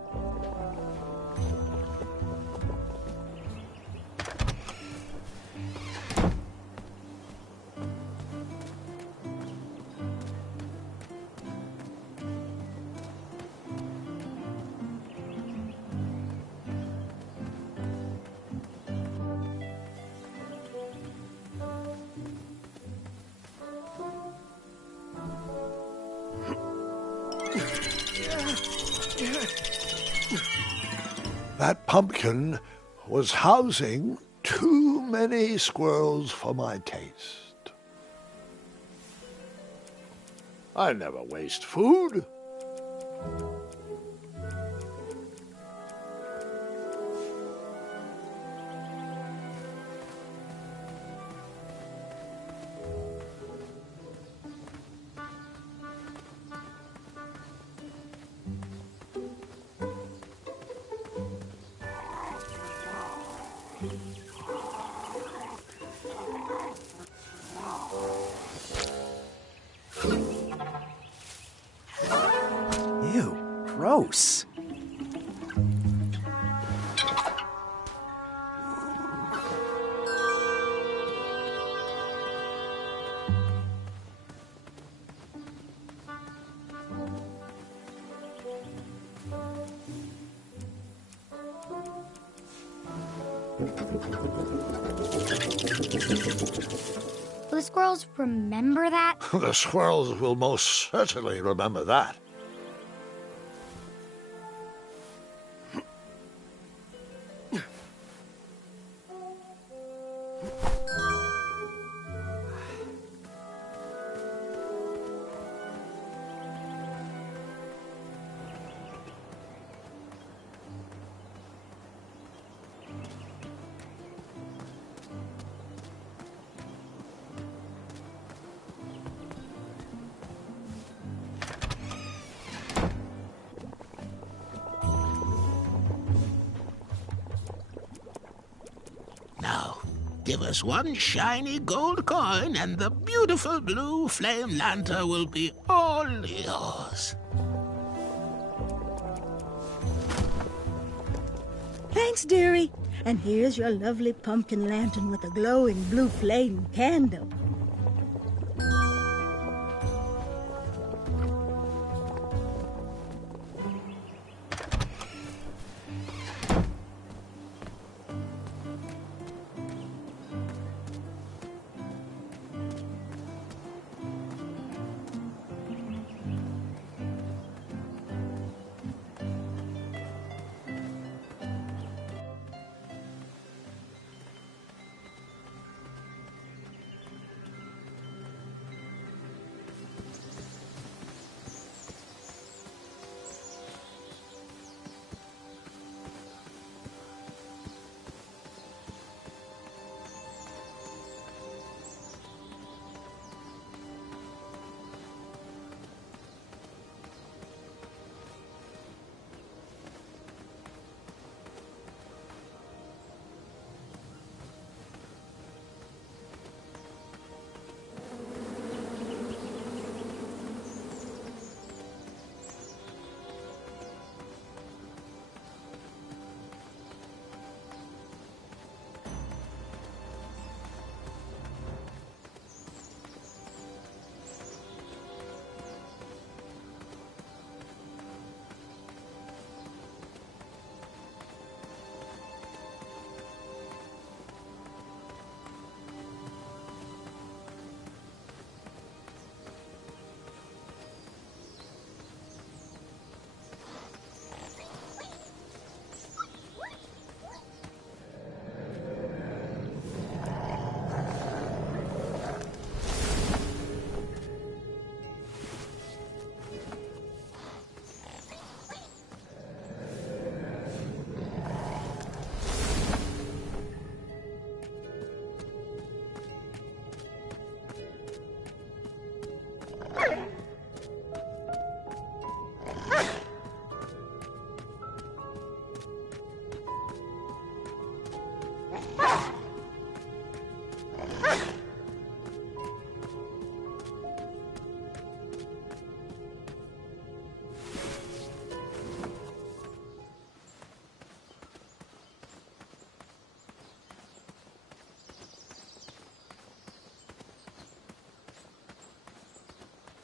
That pumpkin was housing too many squirrels for my taste. I never waste food. Ew, gross. Will the squirrels remember that? The squirrels will most certainly remember that. Now, give us one shiny gold coin and the beautiful blue flame lantern will be all yours. Thanks, dearie. And here's your lovely pumpkin lantern with a glowing blue flame candle.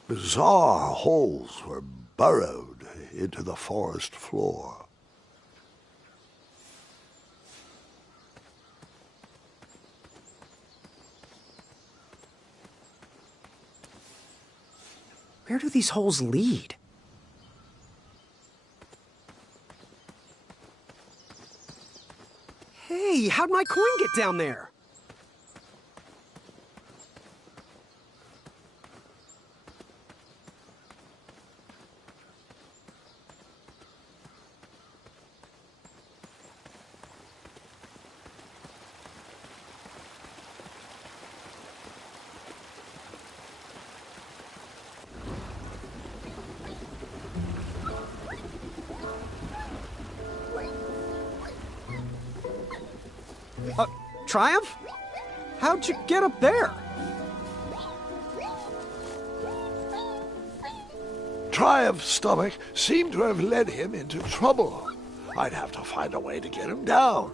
Bizarre holes were burrowed into the forest floor. Where do these holes lead? Hey, how'd my coin get down there? Triumph? How'd you get up there? Triumph's stomach seemed to have led him into trouble. I'd have to find a way to get him down.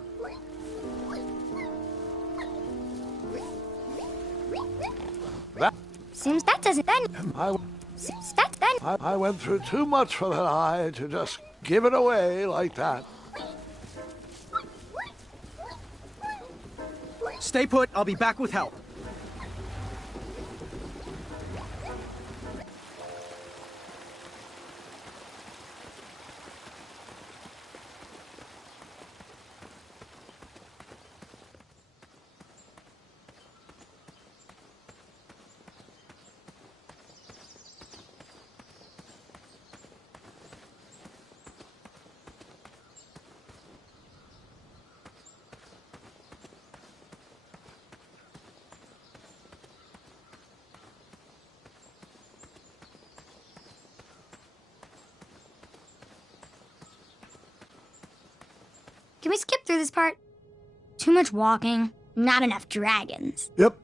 Seems that doesn't then. Seems that then. I went through too much for that eye to just give it away like that. Stay put, I'll be back with help. Can we skip through this part? Too much walking, not enough dragons. Yep.